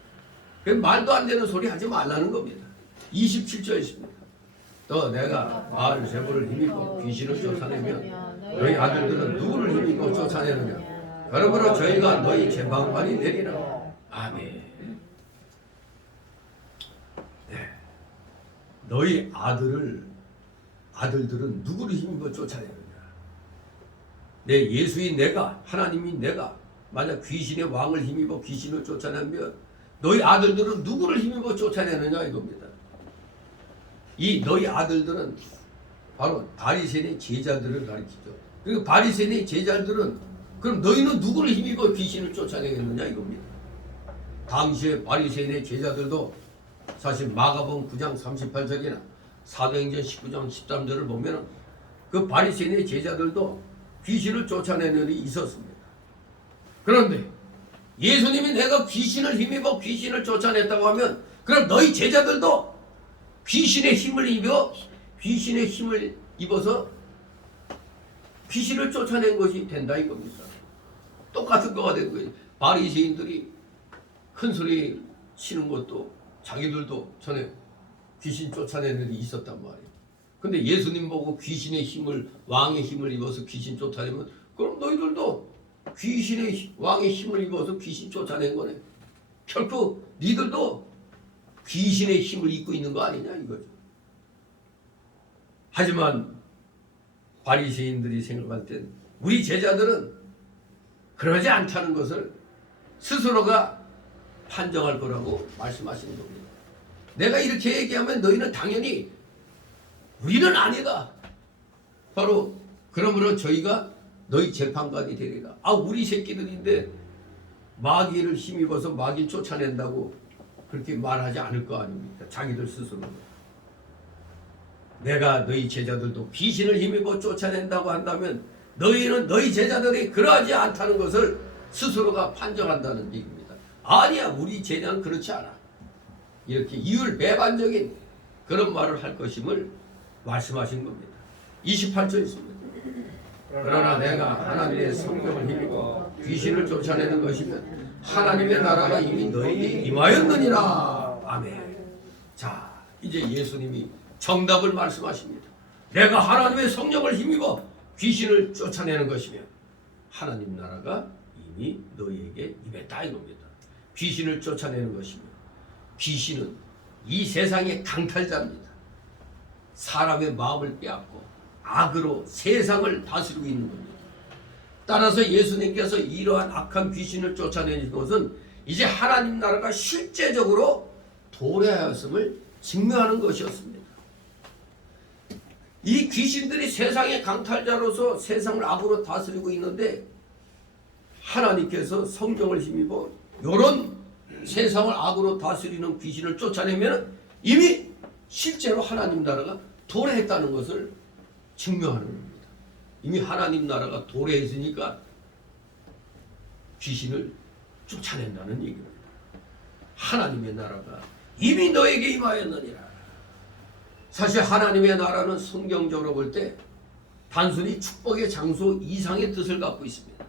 말도 안 되는 소리 하지 말라는 겁니다. 27절 있습니다. 또 내가 바알세불을 힘입고 귀신을 쫓아내면 너희 아들들은 누구를 힘입고 쫓아내느냐. 그러므로 저희가 너희 재방관이 되리라. 아멘. 네. 너희 아들들은 누구를 힘입어 쫓아내느냐. 내 예수인 내가, 하나님인 내가 만약 귀신의 왕을 힘입어 귀신을 쫓아내면 너희 아들들은 누구를 힘입어 쫓아내느냐 이겁니다. 이 너희 아들들은 바로 바리새인의 제자들을 가리키죠. 그리고 바리새인의 제자들은 그럼 너희는 누구를 힘입어 귀신을 쫓아내겠느냐 이겁니다. 당시에 바리새인의 제자들도 사실 마가복음 9장 38절이나 사도행전 19장 13절을 보면 그 바리새인의 제자들도 귀신을 쫓아내는 일이 있었습니다. 그런데 예수님이 내가 귀신을 힘입어 귀신을 쫓아냈다고 하면 그럼 너희 제자들도 귀신의 힘을 입어서 귀신을 쫓아낸 것이 된다 이겁니다. 똑같은 거가 된 거예요. 바리새인들이 큰 소리 치는 것도 자기들도 전에 귀신 쫓아내는 일이 있었단 말이에요. 근데 예수님 보고 귀신의 힘을, 왕의 힘을 입어서 귀신 쫓아내면 그럼 너희들도 귀신의 왕의 힘을 입어서 귀신 쫓아낸 거네. 결코 니들도 귀신의 힘을 입고 있는 거 아니냐 이거죠. 하지만 바리새인들이 생각할 땐 우리 제자들은 그러지 않다는 것을 스스로가 판정할 거라고 말씀하시는 겁니다. 내가 이렇게 얘기하면 너희는 당연히 우리는 아니다. 바로 그러므로 저희가 너희 재판관이 되리라. 아, 우리 새끼들인데 마귀를 힘입어서 마귀 쫓아낸다고 그렇게 말하지 않을 거 아닙니까? 자기들 스스로는. 내가 너희 제자들도 귀신을 힘입어 쫓아낸다고 한다면 너희는 너희 제자들이 그러하지 않다는 것을 스스로가 판정한다는 얘기입니다. 아니야, 우리 제자는 그렇지 않아. 이렇게 이율배반적인 그런 말을 할 것임을 말씀하신 겁니다. 28절 있습니다. 그러나 내가 하나님의 성령을 힘입어 귀신을 쫓아내는 것이면 하나님의 나라가 이미 너에게 임하였느니라. 아멘. 자, 이제 예수님이 정답을 말씀하십니다. 내가 하나님의 성령을 힘입어 귀신을 쫓아내는 것이면 하나님 나라가 이미 너희에게 임했다 이겁니다. 귀신을 쫓아내는 것이면 귀신은 이 세상의 강탈자입니다. 사람의 마음을 빼앗고 악으로 세상을 다스리고 있는 겁니다. 따라서 예수님께서 이러한 악한 귀신을 쫓아내는 것은 이제 하나님 나라가 실제적으로 도래하였음을 증명하는 것이었습니다. 이 귀신들이 세상의 강탈자로서 세상을 악으로 다스리고 있는데 하나님께서 성령을 힘입어 이런 세상을 악으로 다스리는 귀신을 쫓아내면 이미 실제로 하나님 나라가 도래했다는 것을 증명하는 겁니다. 이미 하나님 나라가 도래했으니까 귀신을 쫓아낸다는 얘기입니다. 하나님의 나라가 이미 너에게 임하였느니라. 사실 하나님의 나라는 성경적으로 볼 때 단순히 축복의 장소 이상의 뜻을 갖고 있습니다.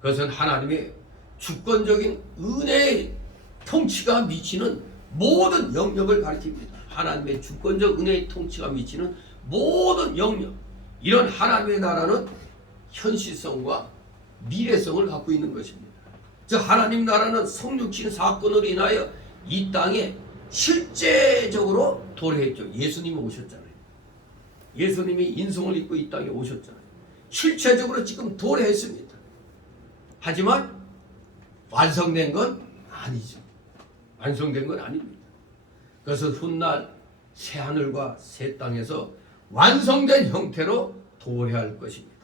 그것은 하나님의 주권적인 은혜의 통치가 미치는 모든 영역을 가리킵니다. 하나님의 주권적 은혜의 통치가 미치는 모든 영역, 이런 하나님의 나라는 현실성과 미래성을 갖고 있는 것입니다. 즉 하나님 나라는 성육신 사건으로 인하여 이 땅에 실제적으로 도래했죠. 예수님이 오셨잖아요. 예수님이 인성을 입고 이 땅에 오셨잖아요. 실체적으로 지금 도래했습니다. 하지만 완성된 건 아니죠. 완성된 건 아닙니다. 그것은 훗날 새하늘과 새 땅에서 완성된 형태로 도래할 것입니다.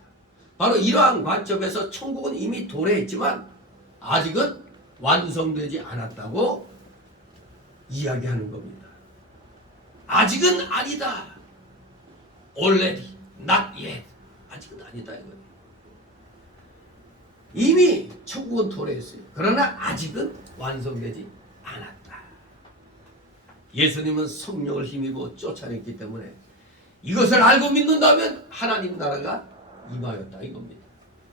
바로 이러한 관점에서 천국은 이미 도래했지만 아직은 완성되지 않았다고 이야기하는 겁니다. 아직은 아니다. Already, not yet. 아직은 아니다 이거예요. 이미 천국은 도래했어요. 그러나 아직은 완성되지 않았다. 예수님은 성령을 힘입어 쫓아냈기 때문에 이것을 알고 믿는다면 하나님 나라가 임하였다 이겁니다.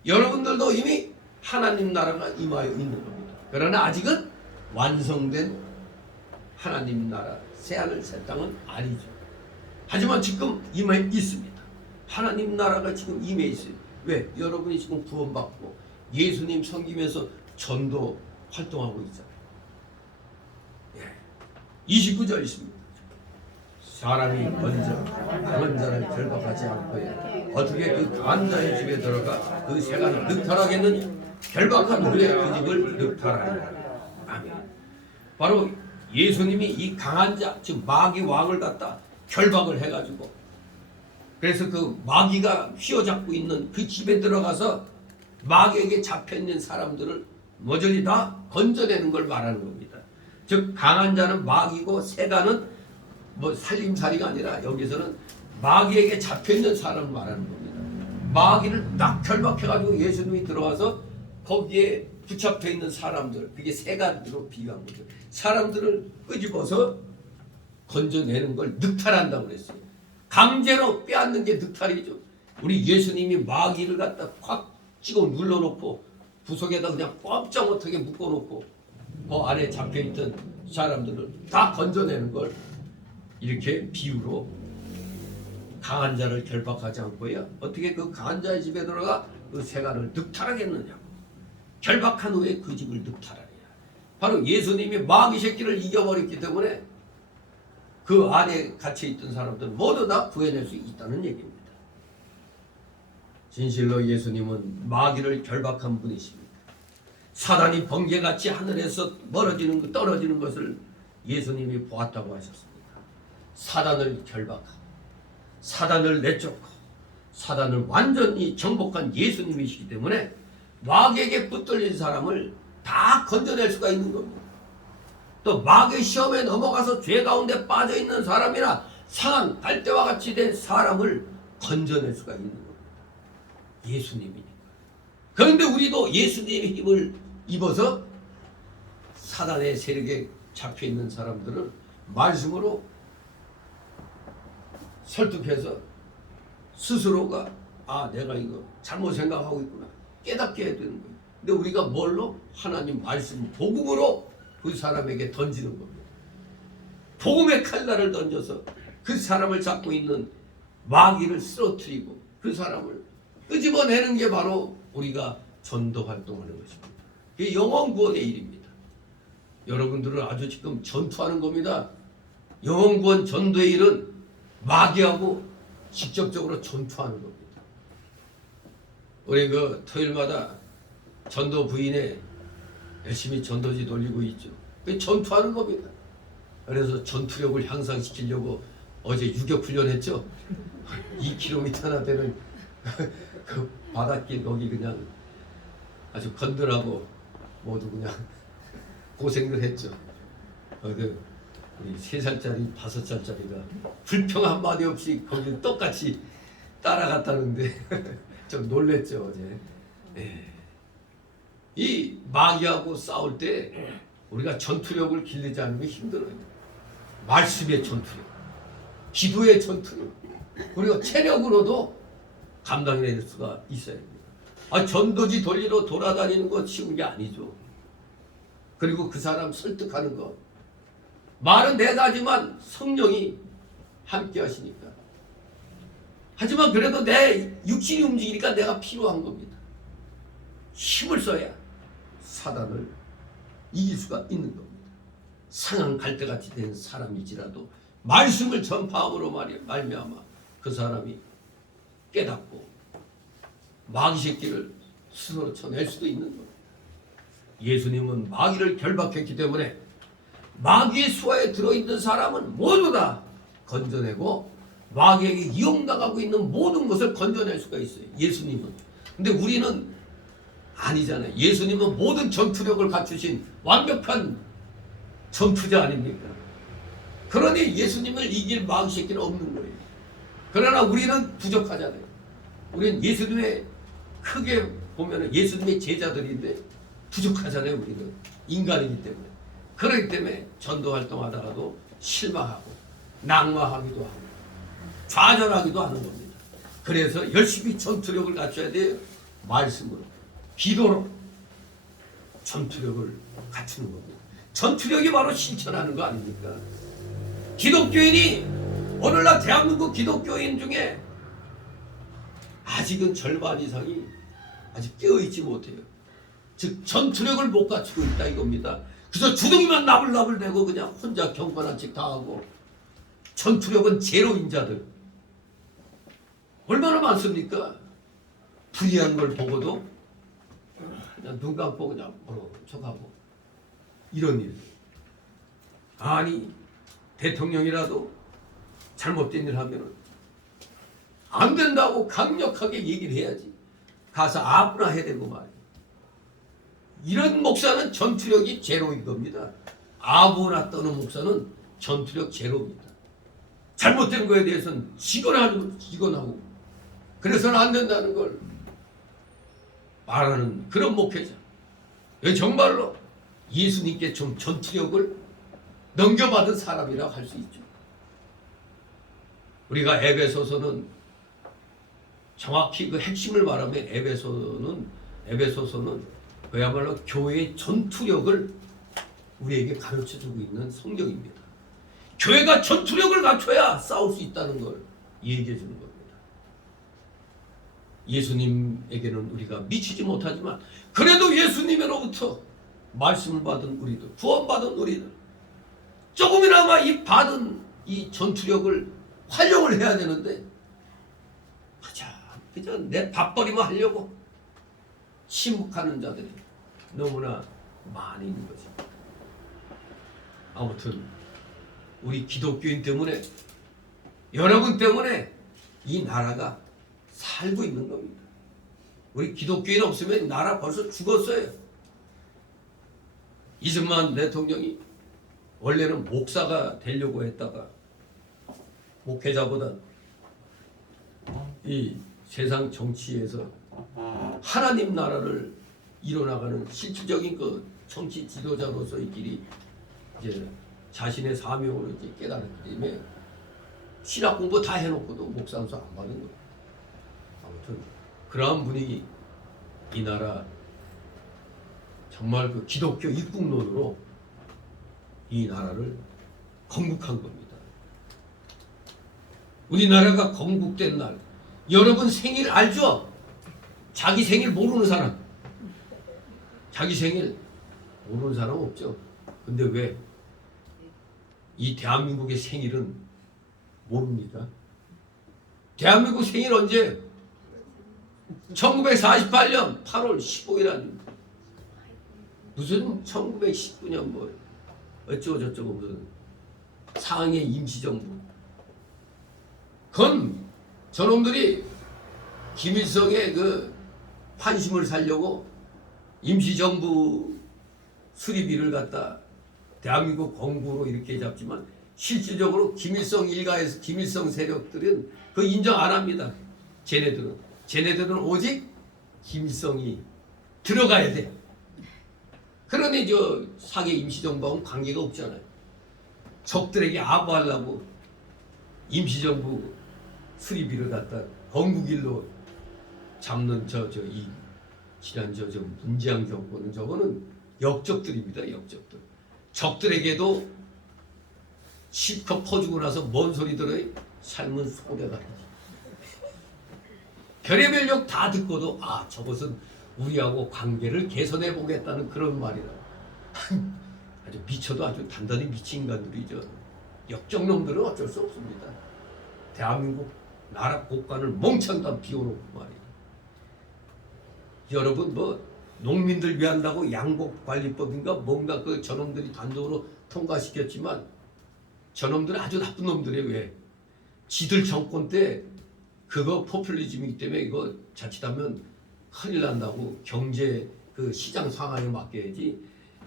여러분들도 이미 하나님 나라가 임하여 있는 겁니다. 그러나 아직은 완성된 하나님 나라 새하늘 새 땅은 아니죠. 하지만 지금 임해 있습니다. 하나님 나라가 지금 임해 있어요. 왜? 여러분이 지금 구원받고 예수님 섬기면서 전도 활동하고 있잖아요. 29절 있습니다. 사람이 먼저 강한 자를 결박하지 않고 어떻게 그 강한 자의 집에 들어가 그 새가 늑탈하겠느냐? 결박한 후에 그 집을 늑탈하리라. 아멘. 바로 예수님이 이 강한 자, 즉 마귀 왕을 갖다 결박을 해가지고 그래서 그 마귀가 휘어잡고 있는 그 집에 들어가서 마귀에게 잡혀있는 사람들을 모조리 다 건져내는 걸 말하는 겁니다. 즉 강한 자는 마귀고 새가는 뭐 살림살이가 아니라 여기서는 마귀에게 잡혀있는 사람을 말하는 겁니다. 마귀를 딱 결박해가지고 예수님이 들어와서 거기에 붙잡혀 있는 사람들, 그게 새가로 비유한 거죠. 사람들을 끄집어서 건져내는 걸 늑탈한다고 그랬어요. 강제로 빼앗는 게 늑탈이죠. 우리 예수님이 마귀를 갖다 콱 찍어 눌러놓고 구석에다 그냥 꼼짝 못하게 묶어놓고 그 안에 잡혀있던 사람들을 다 건져내는 걸 이렇게 비유로 강한 자를 결박하지 않고요. 어떻게 그 강한 자의 집에 들어가 그 세간을 늑탈하겠느냐고. 결박한 후에 그 집을 늑탈하느냐. 바로 예수님이 마귀 새끼를 이겨버렸기 때문에 그 안에 갇혀있던 사람들은 모두 다 구해낼 수 있다는 얘기입니다. 진실로 예수님은 마귀를 결박한 분이십니다. 사단이 번개같이 하늘에서 떨어지는 것을 예수님이 보았다고 하셨습니다. 사단을 결박하고 사단을 내쫓고 사단을 완전히 정복한 예수님이시기 때문에 마귀에게 붙들린 사람을 다 건져낼 수가 있는 겁니다. 또 마귀 시험에 넘어가서 죄 가운데 빠져있는 사람이나 상한 갈대와 같이 된 사람을 건져낼 수가 있는 겁니다. 예수님이니까. 그런데 우리도 예수님의 힘을 입어서 사단의 세력에 잡혀있는 사람들은 말씀으로 설득해서 스스로가 내가 이거 잘못 생각하고 있구나 깨닫게 해야 되는 거예요. 근데 우리가 뭘로? 하나님 말씀 복음으로 그 사람에게 던지는 겁니다. 복음의 칼날을 던져서 그 사람을 잡고 있는 마귀를 쓰러뜨리고 그 사람을 끄집어내는 게 바로 우리가 전도 활동하는 것입니다. 그게 영혼 구원의 일입니다. 여러분들은 아주 지금 전투하는 겁니다. 영혼 구원 전도의 일은 마귀하고 직접적으로 전투하는 겁니다. 우리 그 토요일마다 전도 부인에 열심히 전도지 돌리고 있죠. 그게 전투하는 겁니다. 그래서 전투력을 향상시키려고 어제 유격 훈련했죠. 2km나 되는 그 바닷길 거기 그냥 아주 건들하고 모두 그냥 고생들 했죠. 우리 3살짜리 5살짜리가 불평 한마디 없이 거기 똑같이 따라갔다는데 좀 놀랬죠 어제. 이 마귀하고 싸울 때 우리가 전투력을 기르지 않으면 힘들어요. 말씀의 전투력, 기도의 전투력, 그리고 체력으로도 감당해낼 수가 있어야 됩니다. 전도지 돌리러 돌아다니는 거 쉬운 게 아니죠. 그리고 그 사람 설득하는 거, 말은 내가 하지만 성령이 함께 하시니까. 하지만 그래도 내 육신이 움직이니까 내가 필요한 겁니다. 힘을 써야 사단을 이길 수가 있는 겁니다. 상한 갈대같이 된 사람이지라도 말씀을 전파함으로 말미암아 그 사람이 깨닫고 마귀 새끼를 스스로 쳐낼 수도 있는 겁니다. 예수님은 마귀를 결박했기 때문에 마귀의 수하에 들어있는 사람은 모두 다 건져내고 마귀에게 이용당하고 있는 모든 것을 건져낼 수가 있어요. 예수님은. 근데 우리는 아니잖아요. 예수님은 모든 전투력을 갖추신 완벽한 전투자 아닙니까? 그러니 예수님을 이길 마귀 새끼는 없는 거예요. 그러나 우리는 부족하잖아요. 우리는 예수님의 크게 보면 예수님의 제자들인데 부족하잖아요. 우리는 인간이기 때문에. 그렇기 때문에 전도 활동하다가도 실망하고 낙마하기도 하고 좌절하기도 하는 겁니다. 그래서 열심히 전투력을 갖춰야 돼요. 말씀으로, 기도로 전투력을 갖추는 겁니다. 전투력이 바로 실천하는 거 아닙니까? 기독교인이 오늘날 대한민국 기독교인 중에 아직은 절반 이상이 아직 깨어있지 못해요. 즉 전투력을 못 갖추고 있다 이겁니다. 그래서 주둥이만 나불나불대고 그냥 혼자 경건한 척 다 하고 전투력은 제로인 자들 얼마나 많습니까? 불리한 걸 보고도 그냥 눈 감고 그냥 척하고 이런 일. 아니 대통령이라도 잘못된 일 하면 안 된다고 강력하게 얘기를 해야지. 가서 아무나 해야 되고 말이야. 이런 목사는 전투력이 제로인 겁니다. 아무나 떠는 목사는 전투력 제로입니다. 잘못된 거에 대해서는 직언하고 그래서는 안 된다는 걸 말하는 그런 목회자. 정말로 예수님께 좀 전투력을 넘겨받은 사람이라고 할 수 있죠. 우리가 에베소서는 정확히 그 핵심을 말하면 에베소서는 그야말로 교회의 전투력을 우리에게 가르쳐주고 있는 성경입니다. 교회가 전투력을 갖춰야 싸울 수 있다는 걸 얘기해 주는 겁니다. 예수님에게는 우리가 미치지 못하지만 그래도 예수님으로부터 말씀을 받은 우리들, 구원받은 우리들, 조금이나마 이 받은 이 전투력을 활용을 해야 되는데 그저 내 밥벌이만 하려고 침묵하는 자들이 너무나 많이 있는 것입니다. 아무튼 우리 기독교인 때문에, 여러분 때문에 이 나라가 살고 있는 겁니다. 우리 기독교인 없으면 나라 벌써 죽었어요. 이승만 대통령이 원래는 목사가 되려고 했다가 목회자보다 이 세상 정치에서 하나님 나라를 이뤄나가는 실질적인 그 정치 지도자로서의 길이 이제 자신의 사명으로 이제 깨달았기 때문에 신학 공부 다 해놓고도 목사함수 안 받은 거예요. 아무튼 그러한 분이 이 나라 정말 그 기독교 입국론으로 이 나라를 건국한 겁니다. 우리나라가 건국된 날, 여러분 생일 알죠? 자기 생일 모르는 사람, 자기 생일 모르는 사람 없죠? 근데 왜? 이 대한민국의 생일은 모릅니까? 대한민국 생일 언제? 1948년 8월 15일 아닙니까? 무슨 1919년 뭐 어쩌고 저쩌고 무슨 상해 임시정부. 그건 저놈들이 김일성의 그 환심을 살려고 임시정부 수립일을 갖다 대한민국 건국으로 이렇게 잡지만 실질적으로 김일성 일가에서 김일성 세력들은 그 인정 안 합니다. 쟤네들은 오직 김일성이 들어가야 돼. 그러니 저 상해 임시정부하고는 관계가 없잖아요. 적들에게 아부하려고 임시정부 수립일을 갖다 건국일로 잡는 이 지난 저 문재인 정권은 저거는 역적들입니다. 역적들. 적들에게도 실컷 퍼주고 나서 뭔 소리 들어요? 삶은 소래가리지. 별의별 욕 다 듣고도 아 저것은 우리하고 관계를 개선해 보겠다는 그런 말이라. 아주 미쳐도 아주 단단히 미친 인간들이죠. 역적놈들은 어쩔 수 없습니다. 대한민국 나라 국간을 몽창단 비워놓고 말이에요. 여러분 뭐 농민들 위한다고 양곡관리법인가 뭔가 그 저놈들이 단독으로 통과시켰지만 저놈들은 아주 나쁜 놈들이에요. 왜? 지들 정권 때 그거 포퓰리즘이기 때문에 이거 자칫하면 큰일 난다고 경제 그 시장 상황에 맡겨야지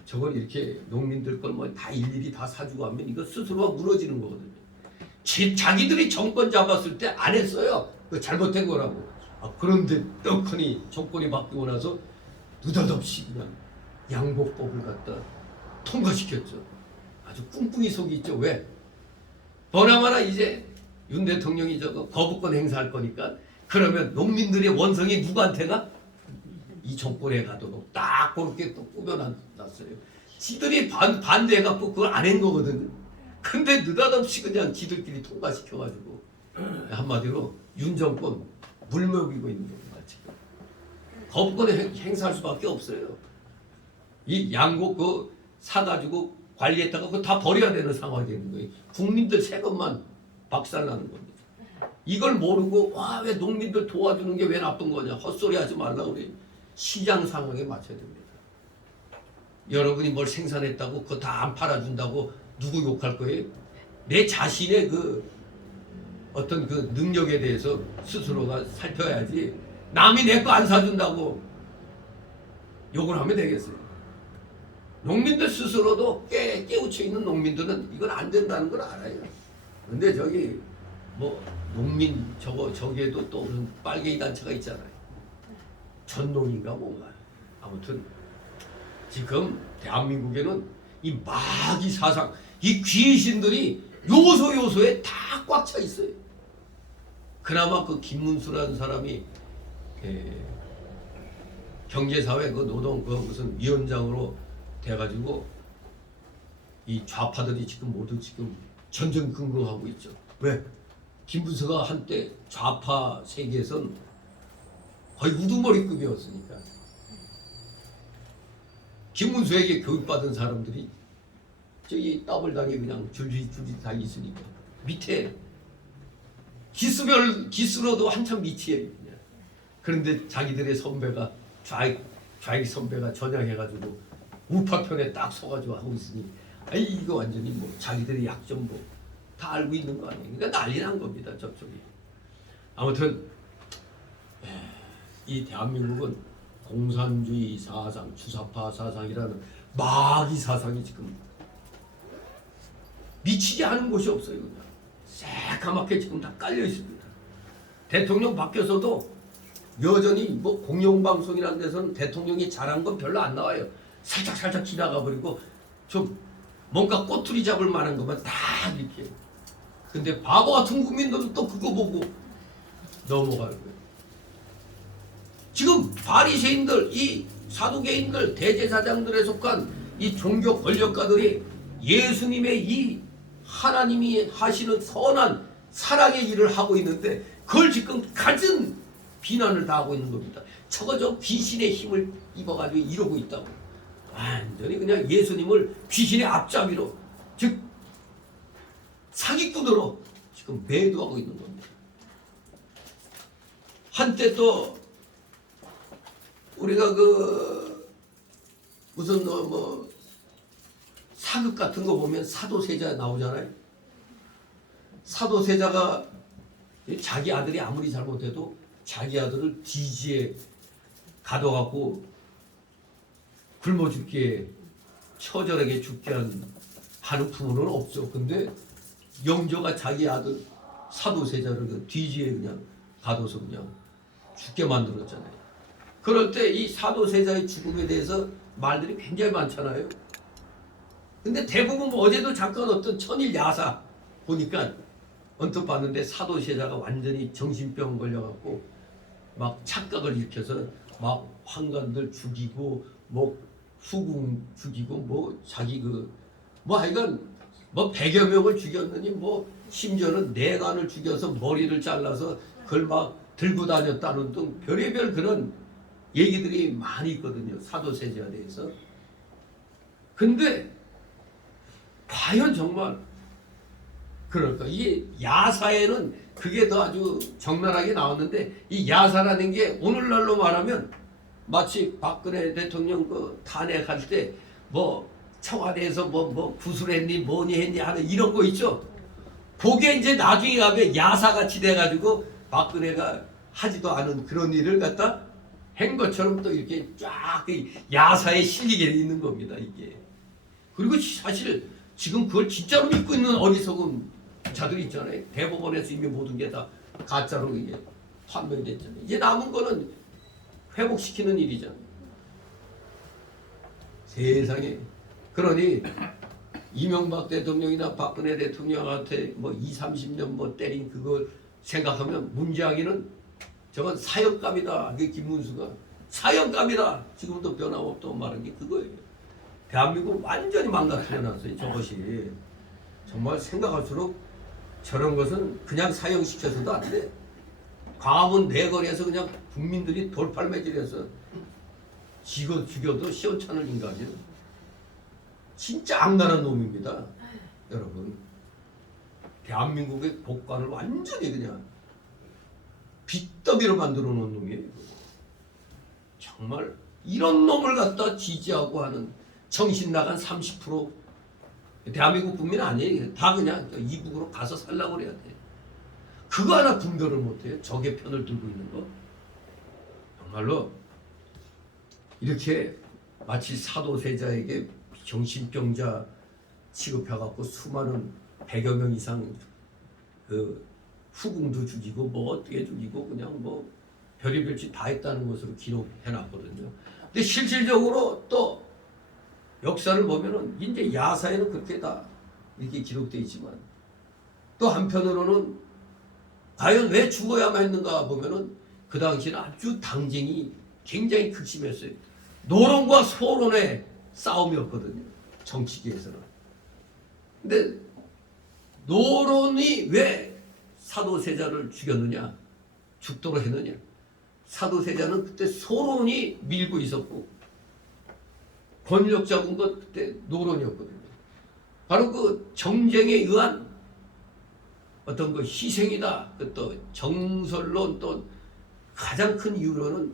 저걸 이렇게 농민들 걸 뭐 다 일일이 다 사주고 하면 이거 스스로가 무너지는 거거든요. 자기들이 정권 잡았을 때 안 했어요. 그 잘못된 거라고. 그런데 떡하니 정권이 바뀌고 나서 느닷없이 그냥 양곡법을 갖다 통과시켰죠. 아주 꿍꿍이 속이 있죠. 왜? 보나마나 이제 윤 대통령이 저거 거부권 행사할 거니까 그러면 농민들의 원성이 누구한테 가? 이 정권에 가도록 딱 그렇게 또 꾸며놨어요. 지들이 반대해갖고 그걸 안 한 거거든요. 근데 느닷없이 그냥 지들끼리 통과시켜가지고 한마디로 윤 정권 물먹이고 있는 겁니다. 지금 거부권을 행사할 수밖에 없어요. 이 양곡 그 사가지고 관리했다가 그거 다 버려야 되는 상황이 되는 거예요. 국민들 세금만 박살나는 겁니다. 이걸 모르고 와 왜 농민들 도와주는 게 왜 나쁜 거냐 헛소리 하지 말라고 그래. 시장 상황에 맞춰야 됩니다. 여러분이 뭘 생산했다고 그거 다 안 팔아준다고 누구 욕할 거예요? 내 자신의 그 어떤 그 능력에 대해서 스스로가 살펴야지 남이 내 거 안 사준다고 욕을 하면 되겠어요. 농민들 스스로도 깨우쳐 있는 농민들은 이건 안 된다는 걸 알아요. 근데 저기 뭐 농민 저기에도 또 무슨 빨갱이 단체가 있잖아요. 전농인가 뭔가. 아무튼 지금 대한민국에는 이 마귀 사상, 이 귀신들이 요소요소에 다 꽉 차 있어요. 그나마 그 김문수라는 사람이 경제사회 그 노동 그 무슨 위원장으로 돼가지고 이 좌파들이 지금 모두 지금 전전긍긍하고 있죠. 왜? 김문수가 한때 좌파 세계에선 거의 우두머리급이었으니까. 김문수에게 교육받은 사람들이 저기 더블당에 그냥 줄줄이 다 있으니까 밑에 기수로도 한참 밑이에요. 그냥. 그런데 자기들의 선배가 좌익 선배가 전향해가지고 우파편에 딱 서가지고 하고 있으니 아이 이거 완전히 뭐 자기들의 약점 뭐 다 알고 있는 거 아니에요. 그러니까 난리 난 겁니다. 저쪽이. 아무튼 이 대한민국은 공산주의 사상, 주사파 사상이라는 마귀 사상이 지금 미치지 않은 곳이 없어요. 그냥 새까맣게 지금 다 깔려 있습니다. 대통령 바뀌어서도 여전히 뭐 공영방송이라는 데서는 대통령이 잘한 건 별로 안 나와요. 살짝 지나가 버리고 좀 뭔가 꼬투리 잡을 만한 것만 다 이렇게. 근데 바보 같은 국민들은 또 그거 보고 넘어갈 거예요. 지금 바리새인들, 이 사두개인들, 대제사장들에 속한 이 종교 권력가들이 예수님의 이 하나님이 하시는 선한 사랑의 일을 하고 있는데 그걸 지금 갖은 비난을 다 하고 있는 겁니다. 저거 귀신의 힘을 입어가지고 이러고 있다고. 완전히 그냥 예수님을 귀신의 앞잡이로, 즉 사기꾼으로 지금 매도하고 있는 겁니다. 한때 또 우리가 그 무슨 뭐 사극 같은 거 보면 사도세자 나오잖아요. 사도세자가 자기 아들이 아무리 잘못해도 자기 아들을 뒤지에 가둬갖고 굶어 죽게 처절하게 죽게 하는 부모는 없죠. 근데 영조가 자기 아들 사도세자를 그 뒤지에 그냥 가둬서 그냥 죽게 만들었잖아요. 그럴 때 이 사도세자의 죽음에 대해서 말들이 굉장히 많잖아요. 근데 대부분 뭐 어제도 잠깐 어떤 천일 야사 보니까 언뜻 봤는데 사도세자가 완전히 정신병 걸려갖고 막 착각을 일으켜서 막 환관들 죽이고 뭐 후궁 죽이고 뭐 자기 뭐 하여간 뭐 100여 명을 죽였느니 뭐 심지어는 내관을 죽여서 머리를 잘라서 그걸 막 들고 다녔다는 등 별의별 그런 얘기들이 많이 있거든요. 사도세자에 대해서. 근데 과연 정말 그럴까? 이 야사에는 그게 더 아주 적나라하게 나왔는데 이 야사라는 게 오늘날로 말하면 마치 박근혜 대통령 그 탄핵할 때 뭐 청와대에서 뭐 구술했니 뭐니 했니 하는 이런 거 있죠. 그게 이제 나중에 가면 야사같이 돼가지고 박근혜가 하지도 않은 그런 일을 갖다 한 것처럼 또 이렇게 쫙 야사에 실리게 있는 겁니다. 이게. 그리고 사실 지금 그걸 진짜로 믿고 있는 어리석은 자들이 있잖아요. 대법원에서 이미 모든 게 다 가짜로 이게 판명이 됐잖아요. 이제 남은 거는 회복시키는 일이잖아요. 세상에. 그러니 이명박 대통령이나 박근혜 대통령한테 뭐 20, 30년 뭐 때린 그걸 생각하면 문재학이는 저건 사형감이다. 그게 김문수가 사형감이다. 지금도 변함없다고 말한 게 그거예요. 대한민국 완전히 망가뜨려놨어요. 저것이. 정말 생각할수록 저런 것은 그냥 사형시켜서도 안 돼. 광화문 내거리에서 그냥 국민들이 돌팔매질해서 죽여도 시원찮을 인간이에요. 진짜 악랄한 놈입니다. 여러분. 대한민국의 국가를 완전히 그냥 빚더미로 만들어 놓은 놈이에요. 정말 이런 놈을 갖다 지지하고 하는 정신 나간 30% 대한민국 국민 아니에요. 다 그냥 이북으로 가서 살라고 그래야 돼. 그거 하나 분별을 못해요. 적의 편을 들고 있는 거. 정말로 이렇게 마치 사도세자에게 정신병자 취급해갖고 수많은 100여 명 이상 그 후궁도 죽이고 뭐 어떻게 죽이고 그냥 뭐 별의별 짓 다 했다는 것으로 기록해놨거든요. 근데 실질적으로 또 역사를 보면은 이제 야사에는 그렇게 다 이렇게 기록되어 있지만 또 한편으로는 과연 왜 죽어야만 했는가 보면은 그 당시에는 아주 당쟁이 굉장히 극심했어요. 노론과 소론의 싸움이었거든요. 정치계에서는. 근데 노론이 왜 사도세자를 죽였느냐, 죽도록 했느냐. 사도세자는 그때 소론이 밀고 있었고 권력 잡은 건 그때 노론이었거든요. 바로 그 정쟁에 의한 어떤 그 희생이다. 그 또 정설론 또 가장 큰 이유로는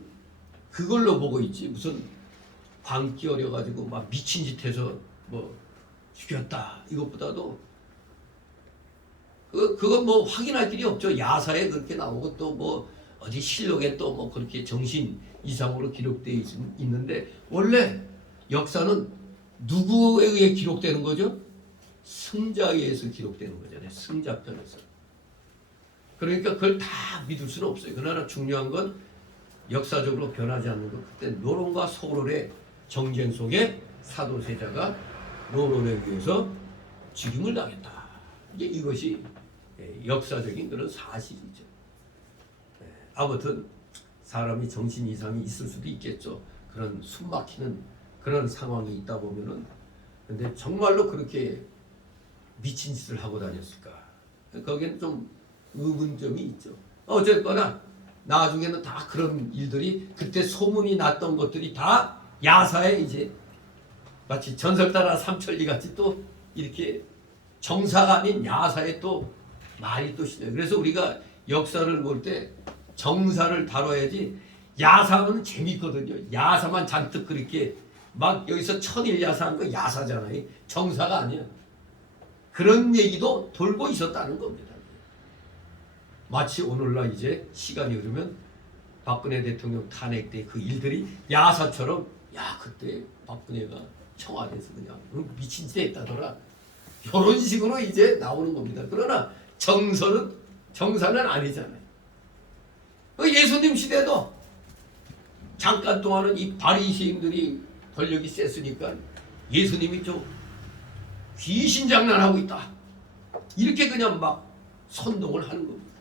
그걸로 보고 있지. 무슨 광기 어려가지고 막 미친 짓 해서 뭐 죽였다. 이것보다도 그건 뭐 확인할 길이 없죠. 야사에 그렇게 나오고 또 뭐 어디 실록에 또 뭐 그렇게 정신 이상으로 기록되어 있는데 원래 역사는 누구에 의해 기록되는 거죠? 승자에 의해서 기록되는 거잖아요. 승자편에서. 그러니까 그걸 다 믿을 수는 없어요. 그러나 중요한 건 역사적으로 변하지 않는 것. 그때 노론과 소론의 정쟁 속에 사도세자가 노론에 의해서 죽임을 당했다. 이제 이것이 역사적인 그런 사실이죠. 아무튼 사람이 정신 이상이 있을 수도 있겠죠. 그런 숨막히는 그런 상황이 있다 보면은. 근데 정말로 그렇게 미친 짓을 하고 다녔을까? 거기에는 좀 의문점이 있죠. 어쨌거나 나중에는 다 그런 일들이 그때 소문이 났던 것들이 다 야사에 이제 마치 전설따라 삼천리 같이 또 이렇게 정사가 아닌 야사에 또 말이 또 실려요. 그래서 우리가 역사를 볼 때 정사를 다뤄야지 야사는 재밌거든요. 야사만 잔뜩 그렇게 막 여기서 천일야사한 거 야사잖아요. 정사가 아니야. 그런 얘기도 돌고 있었다는 겁니다. 마치 오늘날 이제 시간이 흐르면 박근혜 대통령 탄핵 때 그 일들이 야사처럼 야 그때 박근혜가 청와대에서 그냥 미친 짓 했다더라. 이런 식으로 이제 나오는 겁니다. 그러나 정사는 아니잖아요. 예수님 시대도 잠깐 동안은 이 바리새인들이 권력이 셌으니까 예수님이 좀 귀신 장난하고 있다. 이렇게 그냥 막 선동을 하는 겁니다.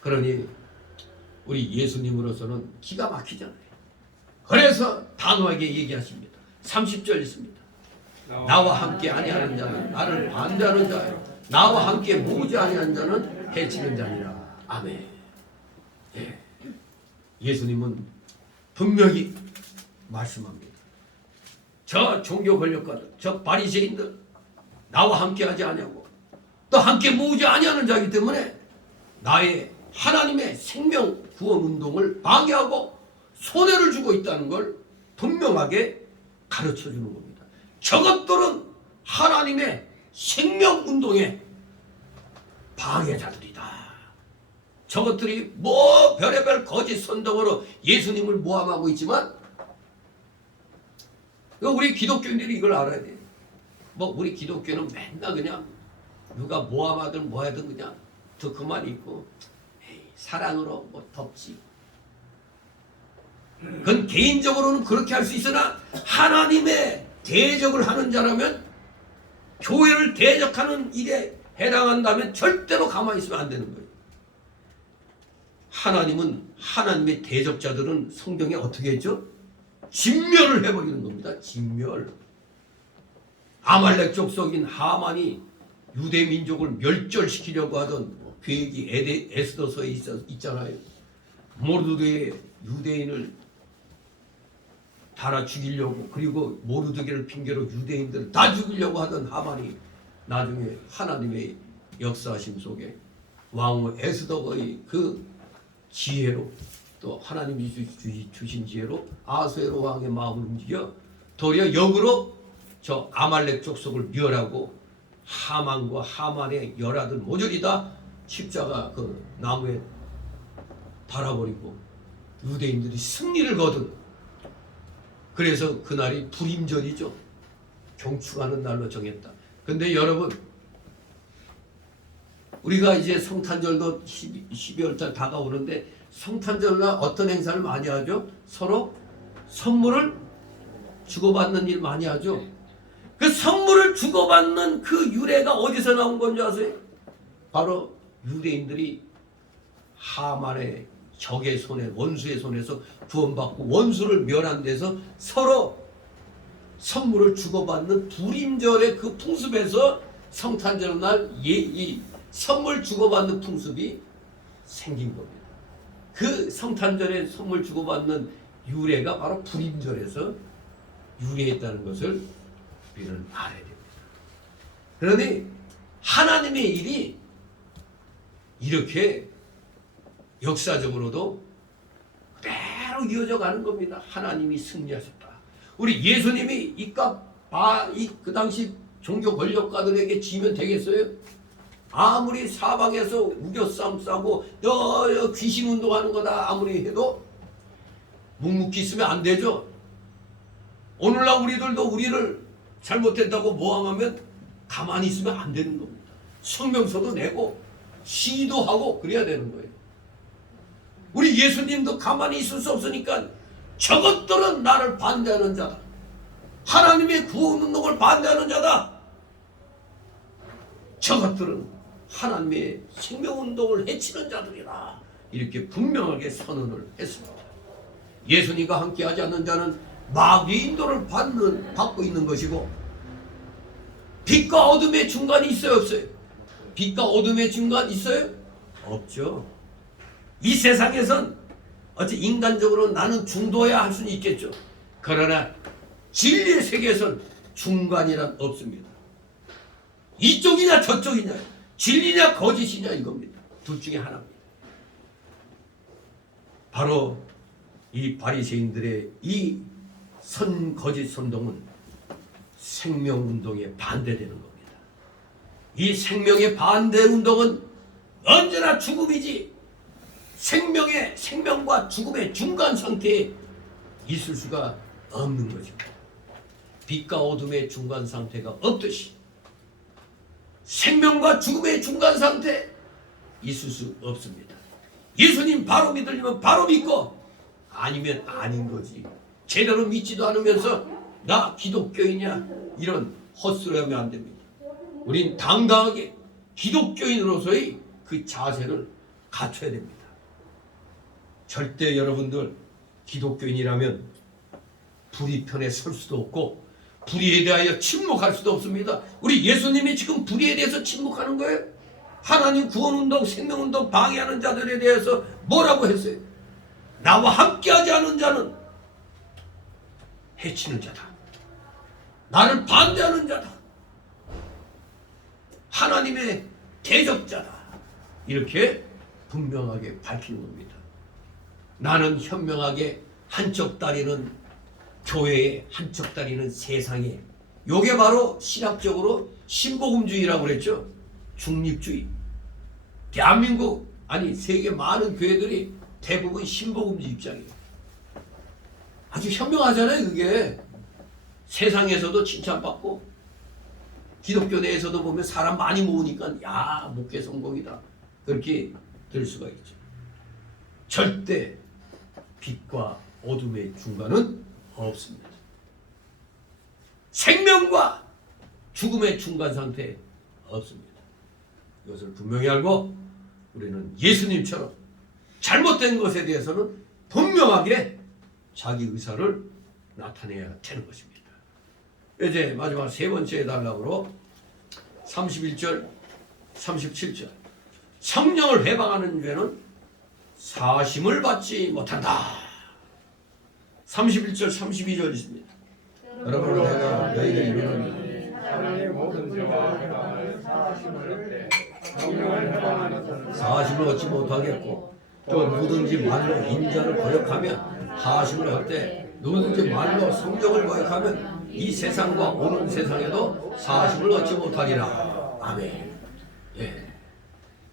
그러니 우리 예수님으로서는 기가 막히잖아요. 그래서 단호하게 얘기하십니다. 30절 있습니다. 나와 함께 아니하는 자는 나를 반대하는 자요 나와 함께 모으지 아니하는 자는 해치는 자니라. 아멘. 예. 예수님은 분명히 말씀합니다. 저 종교 권력가들, 저 바리새인들 나와 함께하지 아니하고 또 함께 모으지 아니하는 자이기 때문에 나의 하나님의 생명 구원 운동을 방해하고 손해를 주고 있다는 걸 분명하게 가르쳐 주는 겁니다. 저것들은 하나님의 생명 운동의 방해자들이다. 저것들이 뭐 별의별 거짓 선동으로 예수님을 모함하고 있지만 우리 기독교인들이 이걸 알아야 돼요. 뭐 우리 기독교는 맨날 그냥 누가 모함하든 뭐하든 그냥 듣고만 있고 에이, 사랑으로 뭐 덮지. 그건 개인적으로는 그렇게 할 수 있으나 하나님의 대적을 하는 자라면 교회를 대적하는 일에 해당한다면 절대로 가만히 있으면 안 되는 거예요. 하나님은 하나님의 대적자들은 성경에 어떻게 했죠? 진멸을 해버리는 겁니다. 진멸. 아말렉 족속인 하만이 유대 민족을 멸절시키려고 하던 계획이 에스더서에 있잖아요. 모르드게의 유대인을 달아 죽이려고 그리고 모르드게를 핑계로 유대인들을 다 죽이려고 하던 하만이 나중에 하나님의 역사심 속에 왕후 에스더의 그 지혜로 또 하나님이 주신 지혜로 아수에로 왕의 마음을 움직여 도리어 역으로 저 아말렉 족속을 멸하고 하만과 하만의 열아들 모조리 다 십자가 그 나무에 달아버리고 유대인들이 승리를 거둔. 그래서 그날이 불임절이죠. 경축하는 날로 정했다. 근데 여러분 우리가 이제 성탄절도 12월달 다가오는데 성탄절날 어떤 행사를 많이 하죠? 서로 선물을 주고받는 일 많이 하죠. 그 선물을 주고받는 그 유래가 어디서 나온 건지 아세요? 바로 유대인들이 하만의 적의 손에 원수의 손에서 구원받고 원수를 멸한 데서 서로 선물을 주고받는 불임절의 그 풍습에서 성탄절 날 이 선물 주고받는 풍습이 생긴 겁니다. 그 성탄절에 선물 주고받는 유래가 바로 불임절에서 유래했다는 것을 우리는 알아야 됩니다. 그러니 하나님의 일이 이렇게 역사적으로도 그대로 이어져 가는 겁니다. 하나님이 승리하셨다. 우리 예수님이 그 당시 종교 권력가들에게 지면 되겠어요? 아무리 사방에서 우겨싸움 싸고 너 귀신 운동하는 거다 아무리 해도 묵묵히 있으면 안 되죠. 오늘날 우리들도 우리를 잘못했다고 모함하면 가만히 있으면 안 되는 겁니다. 성명서도 내고 시도 하고 그래야 되는 거예요. 우리 예수님도 가만히 있을 수 없으니까 저것들은 나를 반대하는 자다. 하나님의 구원 운동을 반대하는 자다. 저것들은 하나님의 생명 운동을 해치는 자들이다. 이렇게 분명하게 선언을 했습니다. 예수님과 함께하지 않는 자는 마귀의 인도를 받고 있는 것이고, 빛과 어둠의 중간이 있어요, 없어요? 빛과 어둠의 중간 있어요? 없죠. 이 세상에선 어찌 인간적으로 나는 중도야 할 수는 있겠죠. 그러나 진리의 세계에선 중간이란 없습니다. 이쪽이냐 저쪽이냐, 진리냐 거짓이냐 이겁니다. 둘 중에 하나입니다. 바로 이 바리새인들의 이 거짓 선동은 생명운동에 반대되는 겁니다. 이 생명의 반대 운동은 언제나 죽음이지, 생명과 죽음의 중간 상태에 있을 수가 없는 것입니다. 빛과 어둠의 중간 상태가 없듯이 생명과 죽음의 중간 상태에 있을 수 없습니다. 예수님 바로 믿으려면 바로 믿고 아니면 아닌 거지. 제대로 믿지도 않으면서 나 기독교인이야 이런 헛소리하면 안 됩니다. 우린 당당하게 기독교인으로서의 그 자세를 갖춰야 됩니다. 절대 여러분들 기독교인이라면 불의 편에 설 수도 없고 불의에 대하여 침묵할 수도 없습니다. 우리 예수님이 지금 불의에 대해서 침묵하는 거예요? 하나님 구원운동, 생명운동 방해하는 자들에 대해서 뭐라고 했어요? 나와 함께하지 않은 자는 해치는 자다. 나를 반대하는 자다. 하나님의 대적자다. 이렇게 분명하게 밝히는 겁니다. 나는 현명하게 한쪽 다리는 교회에, 한쪽 다리는 세상에. 요게 바로 신학적으로 신복음주의라고 그랬죠. 중립주의. 대한민국 아니 세계 많은 교회들이 대부분 신복음주의 입장이에요. 아주 현명하잖아요. 그게 세상에서도 칭찬받고 기독교 내에서도 보면 사람 많이 모으니까 야 목회 성공이다 그렇게 될 수가 있죠. 절대 빛과 어둠의 중간은 없습니다. 생명과 죽음의 중간 상태에 없습니다. 이것을 분명히 알고 우리는 예수님처럼 잘못된 것에 대해서는 분명하게 자기 의사를 나타내야 되는 것입니다. 이제 마지막 세 번째 단락으로 31절, 37절 성령을 회방하는 죄는 사심을 받지 못한다. 31절, 32절 있습니다. 여러분은 내가 너희에게 이르노니 하나님의 모든 죄와 회방을 사심을 얻되 성령을 회방하는 것은 사심을 얻지 못하겠고 또 누구든지 말로 인자를 거역하면 사심을 얻되 누구든지 말로 성령을 거역하면 이 세상과 오는 세상에도 사심을 얻지 못하리라. 아멘. 예.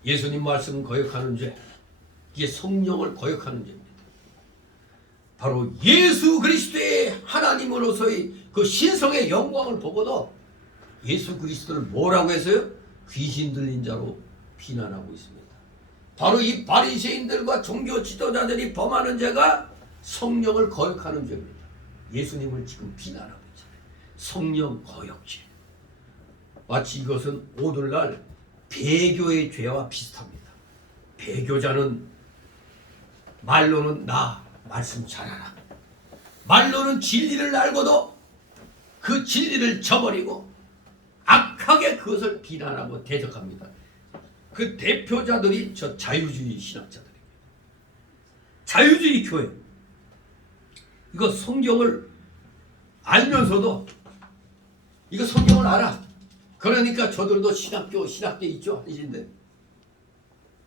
예수님 말씀 거역하는 죄, 이게 성령을 거역하는 죄입니다. 바로 예수 그리스도의 하나님으로서의 그 신성의 영광을 보고도 예수 그리스도를 뭐라고 했어요? 귀신 들린 자로 비난하고 있습니다. 바로 이 바리새인들과 종교 지도자들이 범하는 죄가 성령을 거역하는 죄입니다. 예수님을 지금 비난하고 있잖아요. 성령 거역죄. 마치 이것은 오늘날 배교의 죄와 비슷합니다. 배교자는 말로는 나 말씀 잘하라. 말로는 진리를 알고도 그 진리를 저버리고 정확하게 그것을 비난하고 대적합니다. 그 대표자들이 저 자유주의 신학자들입니다. 자유주의 교회. 이거 성경을 알면서도 이거 성경을 알아. 그러니까 저들도 신학교 있죠. 이제인데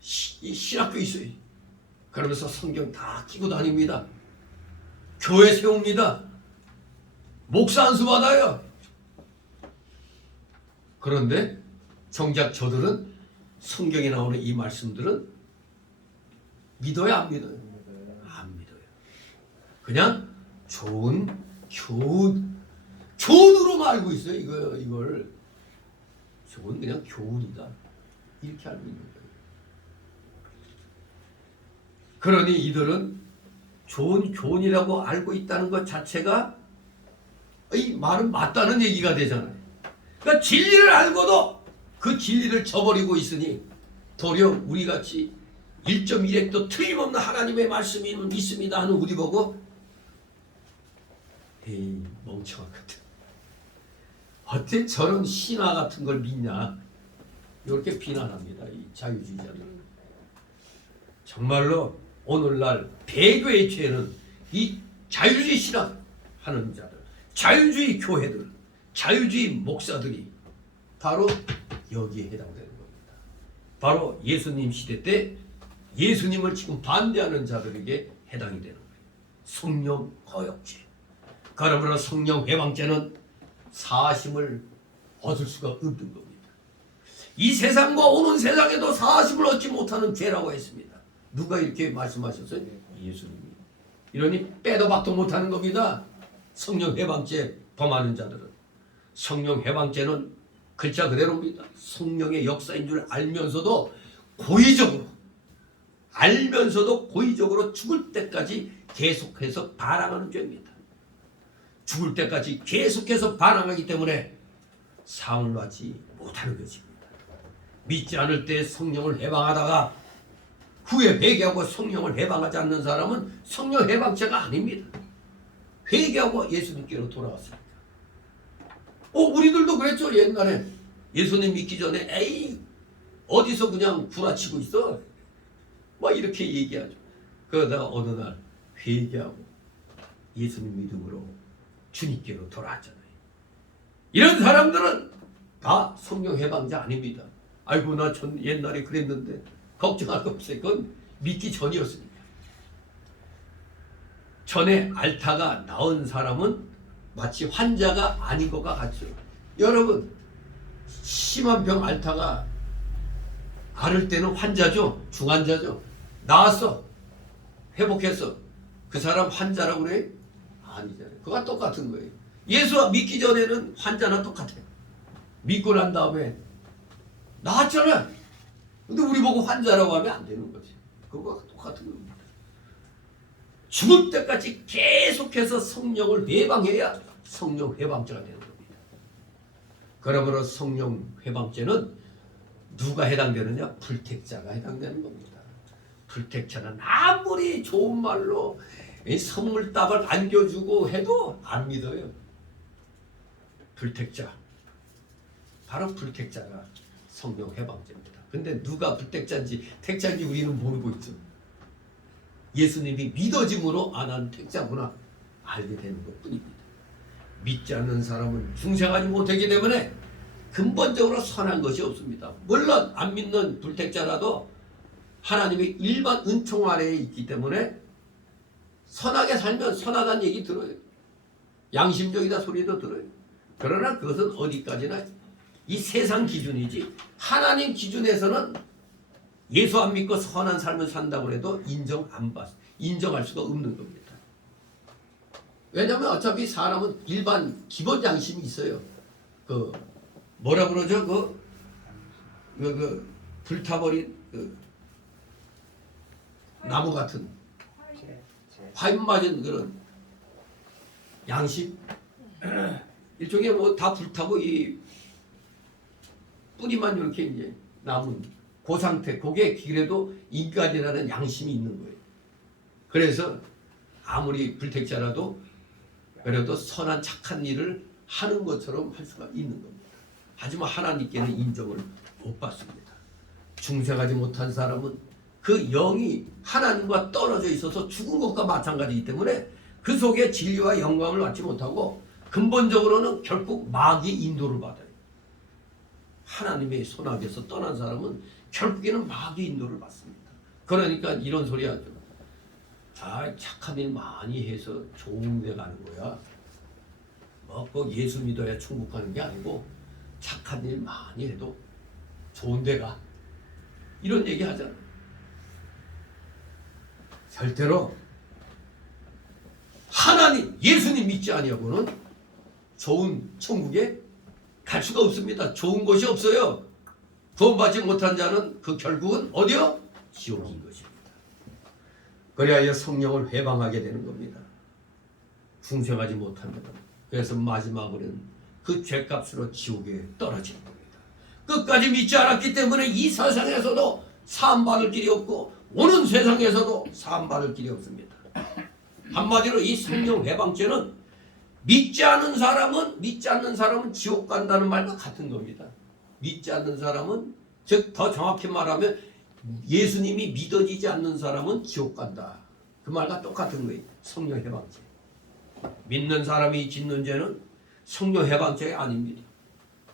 신학교 있어요. 그러면서 성경 다 끼고 다닙니다. 교회 세웁니다. 목사 안수 받아요. 그런데 정작 저들은 성경에 나오는 이 말씀들은 믿어요, 안 믿어요? 안 믿어요. 그냥 좋은 교훈으로만 알고 있어요. 이걸 좋은 그냥 교훈이다 이렇게 알고 있는 거예요. 그러니 이들은 좋은 교훈이라고 알고 있다는 것 자체가 이 말은 맞다는 얘기가 되잖아요. 그러니까 진리를 알고도 그 진리를 저버리고 있으니 도리어 우리같이 1.1핵도 틀림없는 하나님의 말씀이 있습니다 하는 우리 보고 에이 멍청한 것들 어째 저런 신화 같은 걸 믿냐 이렇게 비난합니다. 이 자유주의자들은. 정말로 오늘날 배교의 죄는 이 자유주의 신학 하는 자들, 자유주의 교회들, 자유주의 목사들이 바로 여기에 해당되는 겁니다. 바로 예수님 시대 때 예수님을 지금 반대하는 자들에게 해당이 되는 거예요. 성령 거역죄. 그러므로 성령 회방죄는 사심을 얻을 수가 없는 겁니다. 이 세상과 오는 세상에도 사심을 얻지 못하는 죄라고 했습니다. 누가 이렇게 말씀하셨어요? 예수님이. 이러니 빼도 박도 못하는 겁니다. 성령 회방죄 범하는 자들은. 성령 회방죄는 글자 그대로입니다. 성령의 역사인 줄 알면서도 고의적으로 죽을 때까지 계속해서 반항하는 죄입니다. 죽을 때까지 계속해서 반항하기 때문에 상을 받지 못하는 것입니다. 믿지 않을 때 성령을 해방하다가 후에 회개하고 성령을 해방하지 않는 사람은 성령 해방죄가 아닙니다. 회개하고 예수님께로 돌아왔습니다. 우리들도 그랬죠. 옛날에 예수님 믿기 전에 에이 어디서 그냥 구라치고 있어 막 이렇게 얘기하죠. 그러다가 어느 날 회개하고 예수님 믿음으로 주님께로 돌아왔잖아요. 이런 사람들은 다 성령 해방자 아닙니다. 아이고 나 옛날에 그랬는데 걱정할 거 없어요. 그건 믿기 전이었으니까. 전에 앓다가 나은 사람은 마치 환자가 아닌 것과 같죠. 여러분 심한 병 앓다가 앓을 때는 환자죠. 중환자죠. 나았어. 회복했어. 그 사람 환자라고 그래? 아니잖아요. 그거가 똑같은 거예요. 예수 믿기 전에는 환자나 똑같아요. 믿고 난 다음에 나았잖아. 근데 우리 보고 환자라고 하면 안 되는 거지. 그거가 똑같은 겁니다. 죽을 때까지 계속해서 성령을 회방해야 성령 회방죄가 되는 겁니다. 그러므로 성령 회방죄는 누가 해당되느냐? 불택자가 해당되는 겁니다. 불택자는 아무리 좋은 말로 선물답을 안겨주고 해도 안 믿어요. 불택자. 바로 불택자가 성령 해방죄입니다. 근데 누가 불택자인지 택자인지 우리는 모르고 있죠. 예수님이 믿어짐으로 안 한 택자구나 알게 되는 것뿐입니다. 믿지 않는 사람은 중생하지 못하기 때문에 근본적으로 선한 것이 없습니다. 물론 안 믿는 불택자라도 하나님의 일반 은총 아래에 있기 때문에 선하게 살면 선하다는 얘기 들어요. 양심적이다 소리도 들어요. 그러나 그것은 어디까지나 이 세상 기준이지 하나님 기준에서는 예수 안 믿고 선한 삶을 산다고 해도 인정할 수가 없는 겁니다. 왜냐하면 어차피 사람은 일반 기본 양심이 있어요. 뭐라 그러죠? 불타버린 나무 같은 화인 맞은 그런 양심. 일종의 다 불타고 이 뿌리만 이렇게 이제 남은 그 상태, 그게 그래도 인간이라는 양심이 있는 거예요. 그래서 아무리 불택자라도 그래도 선한 착한 일을 하는 것처럼 할 수가 있는 겁니다. 하지만 하나님께는 인정을 못 받습니다. 중생하지 못한 사람은 그 영이 하나님과 떨어져 있어서 죽은 것과 마찬가지이기 때문에 그 속에 진리와 영광을 받지 못하고 근본적으로는 결국 마귀의 인도를 받아요. 하나님의 손아귀에서 떠난 사람은 결국에는 마귀의 인도를 받습니다. 그러니까 이런 소리 하죠. 착한 일 많이 해서 좋은 데 가는 거야. 꼭 예수 믿어야 천국 가는 게 아니고 착한 일 많이 해도 좋은 데 가. 이런 얘기 하잖아. 절대로 하나님, 예수님 믿지 아니하고는 좋은 천국에 갈 수가 없습니다. 좋은 곳이 없어요. 구원받지 못한 자는 그 결국은 어디요? 지옥인 것입니다. 그래야 성령을 회방하게 되는 겁니다. 중생하지 못합니다. 그래서 마지막으로는 그 죄값으로 지옥에 떨어지는 겁니다. 끝까지 믿지 않았기 때문에 이 세상에서도 사함받을 길이 없고 오는 세상에서도 사함받을 길이 없습니다. 한마디로 이 성령 회방죄는 믿지 않는 사람은 지옥 간다는 말과 같은 겁니다. 믿지 않는 사람은, 즉 더 정확히 말하면 예수님이 믿어지지 않는 사람은 지옥 간다. 그 말과 똑같은 거예요. 성령 해방죄. 믿는 사람이 짓는 죄는 성령 해방죄가 아닙니다.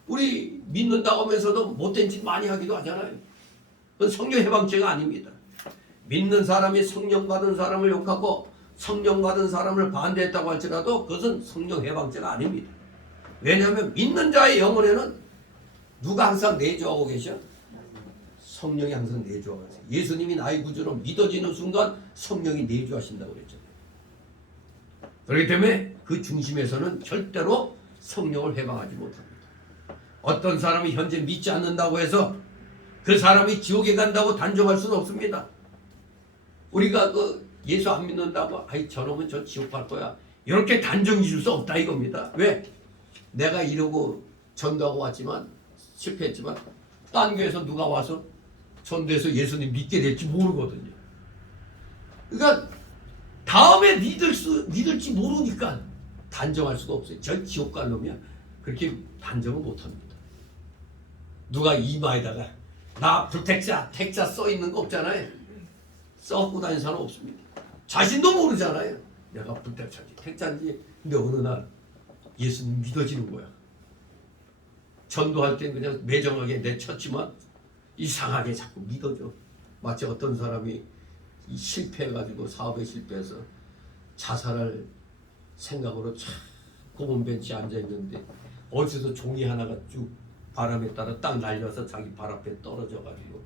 우리 믿는다고 하면서도 못된 짓 많이 하기도 하잖아요. 그건 성령 해방죄가 아닙니다. 믿는 사람이 성령 받은 사람을 욕하고 성령 받은 사람을 반대했다고 할지라도 그것은 성령 해방죄가 아닙니다. 왜냐하면 믿는 자의 영혼에는 누가 항상 내주하고 계셔? 성령이 항상 내주하고 계세요. 예수님이 나의 구주로 믿어지는 순간 성령이 내주하신다고 그랬잖아요. 그렇기 때문에 그 중심에서는 절대로 성령을 해방하지 못합니다. 어떤 사람이 현재 믿지 않는다고 해서 그 사람이 지옥에 간다고 단정할 수는 없습니다. 우리가 예수 안 믿는다고 저놈은 저 지옥 갈 거야 이렇게 단정해 줄 수 없다 이겁니다. 왜? 내가 이러고 전도하고 왔지만 실패했지만 딴 교회에서 누가 와서 전도해서 예수님 믿게 될지 모르거든요. 그러니까 다음에 믿을지 모르니까 단정할 수가 없어요. 저 지옥 갈 놈이야 그렇게 단정을 못합니다. 누가 이마에다가 나 불택자 택자 써 있는 거 없잖아요. 써갖고 다니는 사람 없습니다. 자신도 모르잖아요. 내가 불택자인지 택자인지. 근데 어느 날 예수님 믿어지는 거야. 전도할 땐 그냥 매정하게 내쳤지만 이상하게 자꾸 믿어져. 마치 어떤 사람이 실패해가지고 사업에 실패해서 자살할 생각으로 참 공원 벤치에 앉아있는데 어디서 종이 하나가 쭉 바람에 따라 딱 날려서 자기 발 앞에 떨어져가지고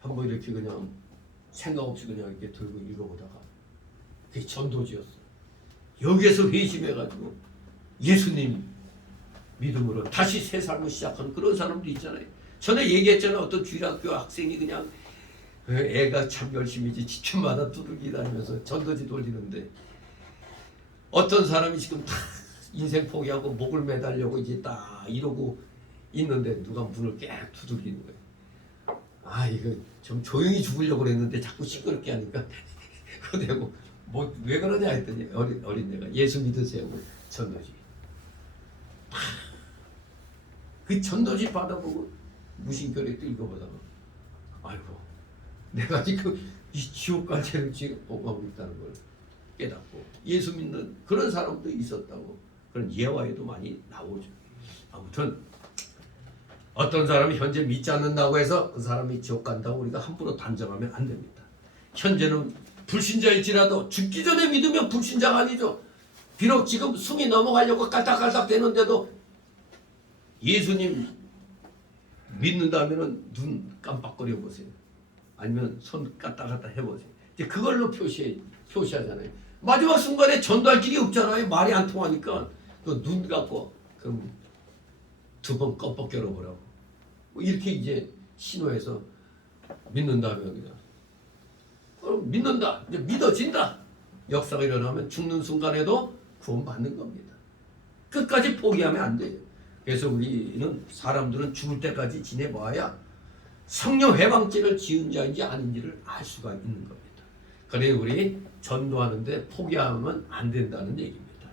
한번 이렇게 그냥 생각 없이 그냥 이렇게 들고 읽어보다가 그게 전도지였어. 여기에서 회심해가지고 예수님 믿음으로 다시 새 삶을 시작하는 그런 사람도 있잖아요. 전에 얘기했잖아요. 어떤 주일학교 학생이 그냥 애가 참 열심히지 지춘마다 두들기 다니면서 전도지 돌리는데 어떤 사람이 지금 다 인생 포기하고 목을 매달려고 이제 딱 이러고 있는데 누가 문을 깨 두들기는 거예요. 이거 좀 조용히 죽으려고 그랬는데 자꾸 시끄럽게 하니까 그러고 뭐 왜 그러냐 했더니 어린애가 예수 믿으세요. 전도지. 그 전도지 받아보고 무신교리 또 읽어보다가 아이고 내가 지금 이 지옥까지를 지금 오가고 있다는 걸 깨닫고 예수 믿는 그런 사람도 있었다고 그런 예화에도 많이 나오죠. 아무튼 어떤 사람이 현재 믿지 않는다고 해서 그 사람이 지옥 간다고 우리가 함부로 단정하면 안 됩니다. 현재는 불신자일지라도 죽기 전에 믿으면 불신자가 아니죠. 비록 지금 숨이 넘어가려고 깔딱깔딱 되는데도 예수님 믿는다면 눈 깜빡거려 보세요. 아니면 손 까딱까딱 해보세요. 이제 그걸로 표시하잖아요. 마지막 순간에 전도할 길이 없잖아요. 말이 안 통하니까 그 눈 갖고 그럼 두 번 껌뻑 열어보라고. 뭐 이렇게 이제 신호해서 믿는다면 그냥 그럼 믿는다. 이제 믿어진다. 역사가 일어나면 죽는 순간에도 구원받는 겁니다. 끝까지 포기하면 안 돼요. 그래서 우리는 사람들은 죽을 때까지 지내봐야 성령 회방죄를 지은 자인지 아닌지를 알 수가 있는 겁니다. 그래서 우리 전도하는데 포기하면 안 된다는 얘기입니다.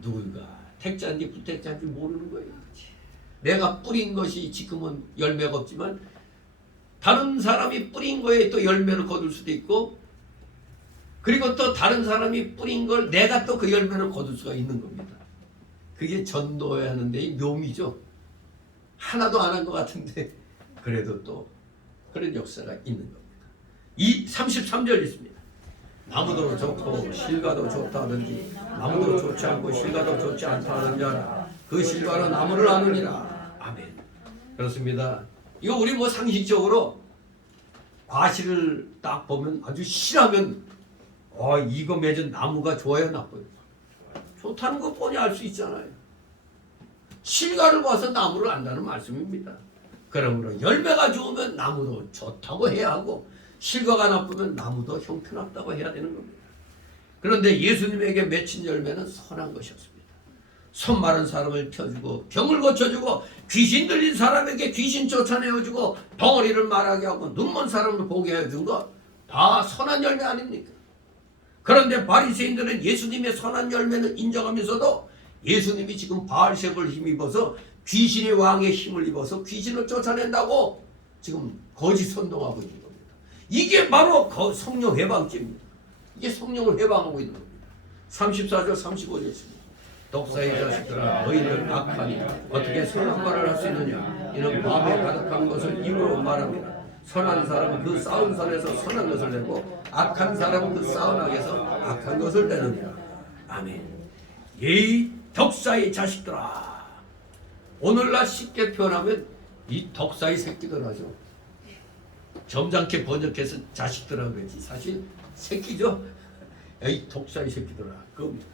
누군가 택자인지 부택자인지 모르는 거예요. 내가 뿌린 것이 지금은 열매가 없지만 다른 사람이 뿌린 거에 또 열매를 거둘 수도 있고, 그리고 또 다른 사람이 뿌린 걸 내가 또 그 열매를 거둘 수가 있는 겁니다. 그게 전도해야 하는 데의 묘미죠. 하나도 안 한 것 같은데 그래도 또 그런 역사가 있는 겁니다. 이 33절 있습니다. 나무도 좋고 실과도 좋다든지 나무도 좋지 않고 실과도 좋지 않다 하는 자라 그 실과로 나무를 아느니라. 아멘. 그렇습니다. 이거 우리 뭐 상식적으로 과실을 딱 보면 아주 실하면 이거 맺은 나무가 좋아요 나빠요? 좋다는 거 뻔히 알 수 있잖아요. 실과를 봐서 나무를 안다는 말씀입니다. 그러므로 열매가 좋으면 나무도 좋다고 해야 하고 실과가 나쁘면 나무도 형편없다고 해야 되는 겁니다. 그런데 예수님에게 맺힌 열매는 선한 것이었습니다. 손 마른 사람을 펴주고 병을 고쳐주고 귀신 들린 사람에게 귀신 쫓아내어주고 덩어리를 말하게 하고 눈먼 사람을 보게 해준 것 다 선한 열매 아닙니까? 그런데 바리새인들은 예수님의 선한 열매는 인정하면서도 예수님이 지금 바알세불 힘입어서 귀신의 왕의 힘을 입어서 귀신을 쫓아낸다고 지금 거짓 선동하고 있는 겁니다. 이게 바로 성령 회방죄입니다. 이게 성령을 회방하고 있는 겁니다. 34절 35절 있습니다. 독사의 자식들아 너희는 악하니 어떻게 선한 말을 할 수 있느냐. 이는 마음에 가득한 것을 입으로 말합니다. 선한 사람은 그 쌓은 선에서 선한 것을 내고 악한 사람은 그 쌓은 악에서 악한 것을 내느니라. 아멘. 예의 덕사의 자식들아. 오늘날 쉽게 표현하면 이 덕사의 새끼들 하죠. 점잖게 번역해서 자식들이라고 그러지 사실 새끼죠. 이 독사의 새끼들아. 그겁니다.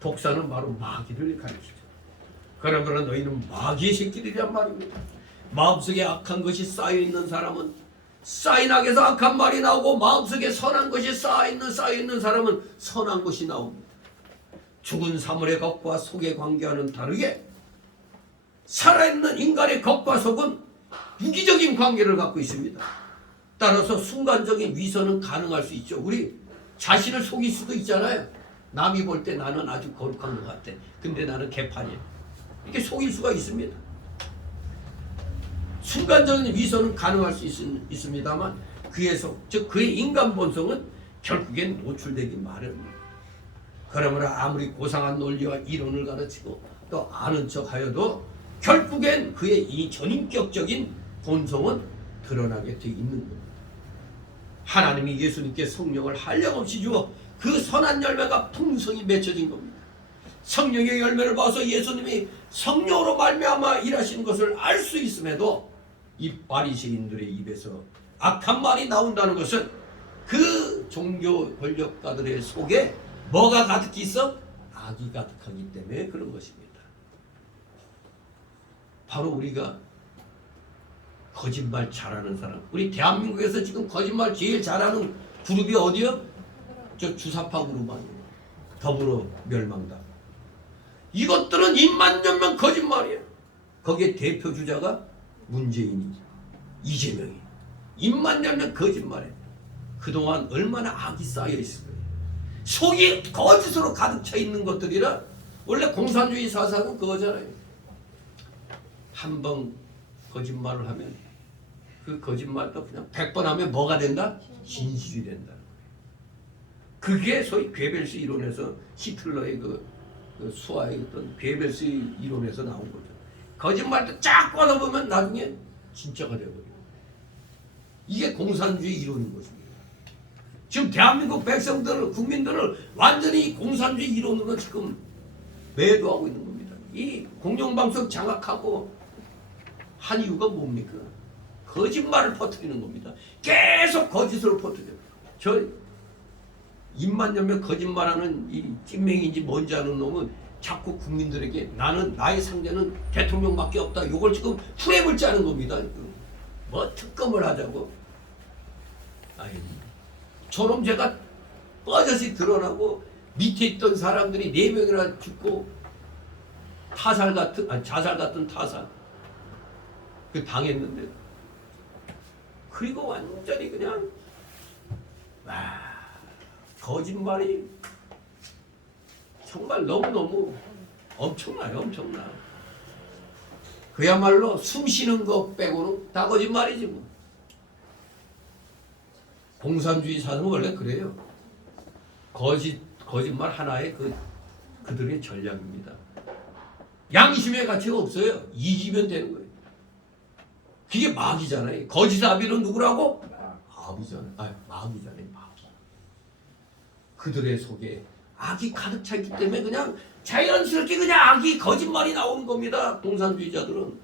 독사는 바로 마귀를 가리키죠. 그러므로 너희는 마귀의 새끼들이란 말입니다. 마음속에 악한 것이 쌓여있는 사람은 쌓인 악에서 악한 말이 나오고, 마음속에 선한 것이 쌓여있는 사람은 선한 것이 나옵니다. 죽은 사물의 겉과 속의 관계와는 다르게 살아있는 인간의 겉과 속은 유기적인 관계를 갖고 있습니다. 따라서 순간적인 위선은 가능할 수 있죠. 우리 자신을 속일 수도 있잖아요. 남이 볼 때 나는 아주 거룩한 것 같아. 근데 나는 개판이야. 이렇게 속일 수가 있습니다. 순간적인 위선은 가능할 수 있습니다만 그의 인간 본성은 결국엔 노출되기 마련입니다. 그러므로 아무리 고상한 논리와 이론을 가르치고 또 아는 척하여도 결국엔 그의 이 전인격적인 본성은 드러나게 돼 있는 겁니다. 하나님이 예수님께 성령을 한량없이 주어 그 선한 열매가 풍성히 맺혀진 겁니다. 성령의 열매를 봐서 예수님이 성령으로 말미암아 일하시는 것을 알 수 있음에도 이 바리새인들의 입에서 악한 말이 나온다는 것은 그 종교 권력가들의 속에 뭐가 가득히 있어? 악이 가득하기 때문에 그런 것입니다. 바로 우리가 거짓말 잘하는 사람, 우리 대한민국에서 지금 거짓말 제일 잘하는 그룹이 어디요? 저 주사파 그룹 아니에요. 더불어 멸망당. 이것들은 입만 열면 거짓말이에요. 거기에 대표 주자가 문재인이지, 이재명이. 입만 열면 거짓말이에요. 그동안 얼마나 악이 쌓여 있을 거예요. 속이 거짓으로 가득 차 있는 것들이라. 원래 공산주의 사상은 그거잖아요. 한 번 거짓말을 하면 그 거짓말도 그냥 100번 하면 뭐가 된다? 진실이 된다. 그게 소위 괴벨스 이론에서 히틀러의 그 수하의 어떤 괴벨스 이론에서 나온 거죠. 거짓말도 쫙 뻗어보면 나중에 진짜가 되어버려요. 이게 공산주의 이론인 것입니다. 지금 대한민국 백성들을, 국민들을 완전히 공산주의 이론으로 지금 매도하고 있는 겁니다. 이 공영방송 장악하고 한 이유가 뭡니까? 거짓말을 퍼뜨리는 겁니다. 계속 거짓으로 퍼뜨려요. 저 입만 열면 거짓말하는 이 찐맹인지 뭔지 아는 놈은 자꾸 국민들에게 나는 나의 상대는 대통령밖에 없다. 이걸 지금 풀어볼지 않은 겁니다. 뭐 특검을 하자고. 아니, 저놈 제가 뻐젓이 드러나고 밑에 있던 사람들이 4명이나 죽고 자살 같은 타살 그 당했는데, 그리고 완전히 그냥 거짓말이 정말 너무너무 엄청나요, 엄청나. 그야말로 숨 쉬는 거 빼고는 다 거짓말이지 뭐. 공산주의 사는 원래 그래요. 거짓말 하나의 그들의 전략입니다. 양심의 가치가 없어요. 이기면 되는 거예요. 그게 마귀잖아요. 거짓 아비는 누구라고? 아비잖아요. 마귀잖아요. 마귀. 그들의 속에 악이 가득 차 있기 때문에 그냥 자연스럽게 그냥 악이 거짓말이 나오는 겁니다. 공산주의자들은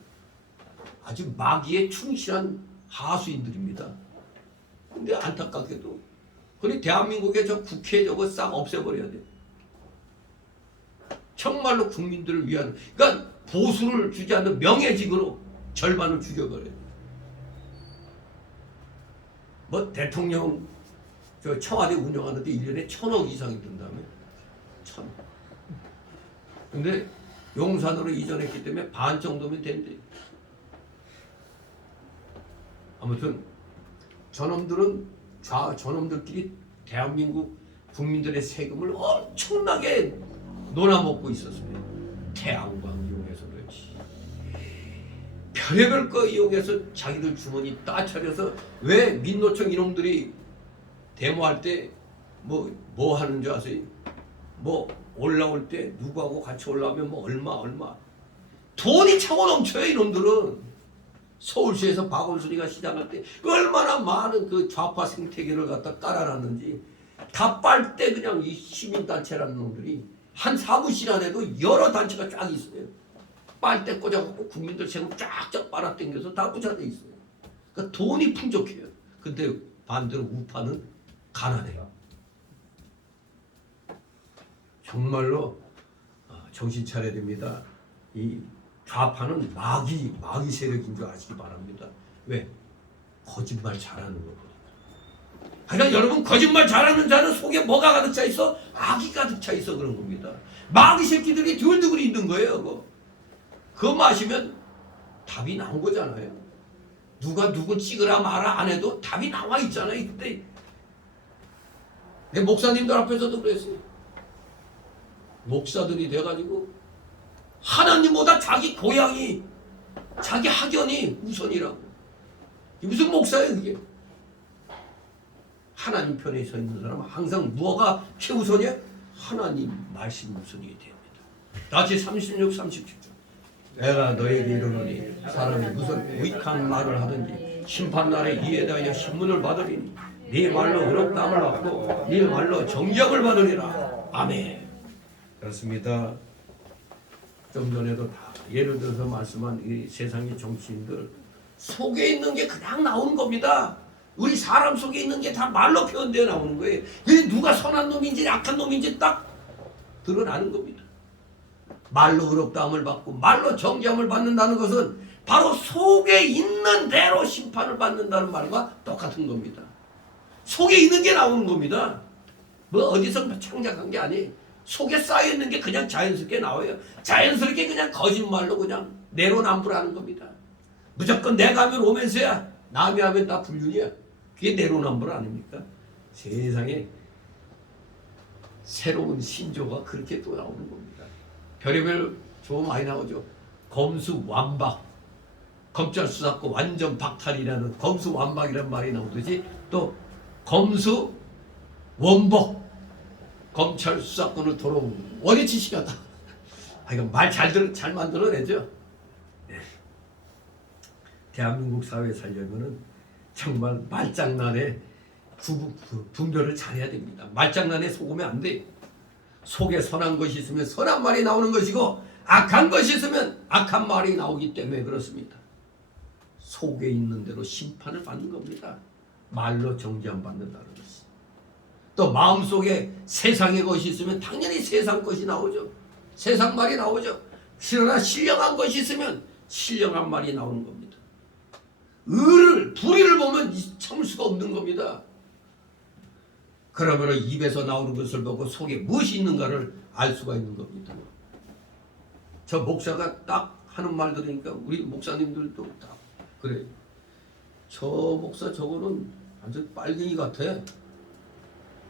아주 마귀에 충실한 하수인들입니다. 근데 안타깝게도 그래 대한민국의 저 국회 저거 싹 없애버려야 돼. 정말로 국민들을 위한, 그러니까 보수를 주지 않는 명예직으로 절반을 죽여버려야 돼. 뭐 대통령 저 청와대 운영하는데 1년에 1,000억 이상이 든다며. 1,000억. 근데 용산으로 이전했기 때문에 반 정도면 된대. 아무튼 저놈들끼리 대한민국 국민들의 세금을 엄청나게 놀아먹고 있었습니다. 태양광 이용해서 그렇지. 별의별 거 이용해서 자기들 주머니 따차려서 왜 민노총 이놈들이 데모할 때 뭐 하는 줄 아세요? 뭐 올라올 때 누구하고 같이 올라오면 뭐 얼마 돈이 차고 넘쳐요. 이놈들은 서울시에서 박원순이가 시작할 때 얼마나 많은 그 좌파 생태계를 갖다 깔아놨는지 다 빨 때 그냥 이 시민단체라는 놈들이 한 사무실 안에도 여러 단체가 쫙 있어요. 빨대 꽂아갖고 국민들 세금 쫙쫙 빨아당겨서 다 부자돼 있어요. 그러니까 돈이 풍족해요. 근데 반대로 우파는 가난해요. 정말로 정신 차려야 됩니다. 이 좌파는 마귀 세력인 줄 아시기 바랍니다. 왜? 거짓말 잘하는 거거든요. 그러니까 여러분 거짓말 잘하는 자는 속에 뭐가 가득 차 있어? 악이 가득 차 있어 그런 겁니다. 마귀 새끼들이 두글두글 있는 거예요. 그거 마시면 답이 나온 거잖아요. 누가 누구 찍으라 마라 안 해도 답이 나와 있잖아요. 이때 내 목사님들 앞에서도 그랬어요. 목사들이 돼가지고 하나님보다 자기 고향이 자기 학연이 우선이라고. 무슨 목사예요 그게? 하나님 편에 서 있는 사람은 항상 뭐가 최우선이야? 하나님 말씀 우선이 됩니다. 다시 36, 37절. 내가 너에게 이르노니 사람이 무슨 무익한 말을 하든지 심판날에 이에 대하여 신문을 받으리니 네 말로 의롭다함을 받고 네 말로 정죄함을 받으리라. 아멘. 그렇습니다. 좀 전에도 다 예를 들어서 말씀한 이 세상의 정치인들 속에 있는 게 그냥 나오는 겁니다. 우리 사람 속에 있는 게 다 말로 표현되어 나오는 거예요. 그게 누가 선한 놈인지 악한 놈인지 딱 드러나는 겁니다. 말로 의롭다함을 받고 말로 정죄함을 받는다는 것은 바로 속에 있는 대로 심판을 받는다는 말과 똑같은 겁니다. 속에 있는 게 나오는 겁니다. 뭐 어디서 창작한 게 아니에요. 속에 쌓여있는 게 그냥 자연스럽게 나와요. 자연스럽게 그냥 거짓말로 그냥 내로남불하는 겁니다. 무조건 내가 하면 로맨스야. 남이 하면 다 불륜이야. 그게 내로남불 아닙니까? 세상에 새로운 신조가 그렇게 또 나오는 겁니다. 별의별 조금 많이 나오죠. 검수완박. 검찰 수사권 완전 박탈이라는 검수완박이라는 말이 나오듯이 또 검수원복. 검찰 수사권을 돌아오는 원위치시켰다. 이거 말 잘 만들어내죠. 네. 대한민국 사회에 살려면은 정말 말장난에 분별을 잘해야 됩니다. 말장난에 속으면 안 돼. 속에 선한 것이 있으면 선한 말이 나오는 것이고 악한 것이 있으면 악한 말이 나오기 때문에 그렇습니다. 속에 있는 대로 심판을 받는 겁니다. 말로 정죄함 받는다는 것이. 또 마음속에 세상의 것이 있으면 당연히 세상 것이 나오죠. 세상 말이 나오죠. 그러나 신령한 것이 있으면 신령한 말이 나오는 겁니다. 불의를 보면 참을 수가 없는 겁니다. 그러면 입에서 나오는 것을 보고 속에 무엇이 있는가를 알 수가 있는 겁니다. 저 목사가 딱 하는 말 들으니까 우리 목사님들도 딱 그래. 저 목사 저거는 완전 빨갱이 같아.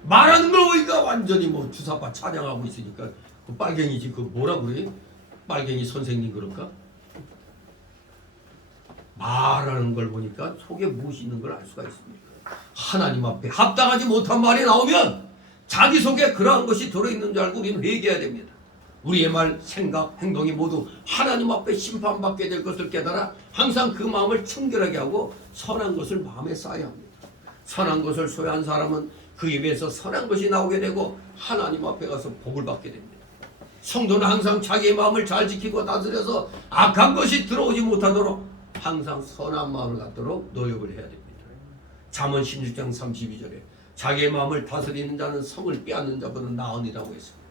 말하는 걸 보니까 완전히 뭐 주사파 찬양하고 있으니까 그 빨갱이지. 그 뭐라 그래? 빨갱이 선생님 그럴까? 말하는 걸 보니까 속에 무엇이 있는 걸 알 수가 있습니다. 하나님 앞에 합당하지 못한 말이 나오면 자기 속에 그러한 것이 들어있는 줄 알고 우리는 회개해야 됩니다. 우리의 말, 생각, 행동이 모두 하나님 앞에 심판받게 될 것을 깨달아 항상 그 마음을 청결하게 하고 선한 것을 마음에 쌓아야 합니다. 선한 것을 소유한 사람은 그 입에서 선한 것이 나오게 되고 하나님 앞에 가서 복을 받게 됩니다. 성도는 항상 자기의 마음을 잘 지키고 다스려서 악한 것이 들어오지 못하도록 항상 선한 마음을 갖도록 노력을 해야 됩니다. 잠언 16장 32절에 자기의 마음을 다스리는 자는 성을 빼앗는 자보다 나으니라고 했습니다.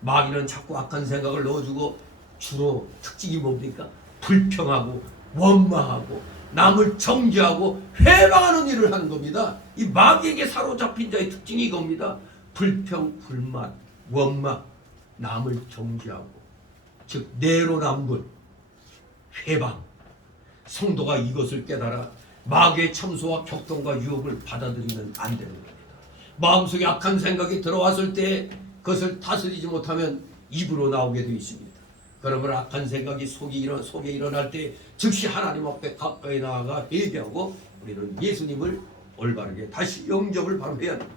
마귀는 자꾸 악한 생각을 넣어주고 주로 특징이 뭡니까? 불평하고 원망하고 남을 정죄하고 회방하는 일을 하는 겁니다. 이 마귀에게 사로잡힌 자의 특징이 이겁니다. 불평, 불만, 원망, 남을 정죄하고 즉 내로남불, 회방. 성도가 이것을 깨달아 마귀의 참소와 격동과 유혹을 받아들이면 안 되는 겁니다. 마음속에 악한 생각이 들어왔을 때 그것을 다스리지 못하면 입으로 나오게 되어 있습니다. 그러면 악한 생각이 속에 일어날 때 즉시 하나님 앞에 가까이 나아가 회개하고 우리는 예수님을 올바르게 다시 영접을 바로 해야 됩니다.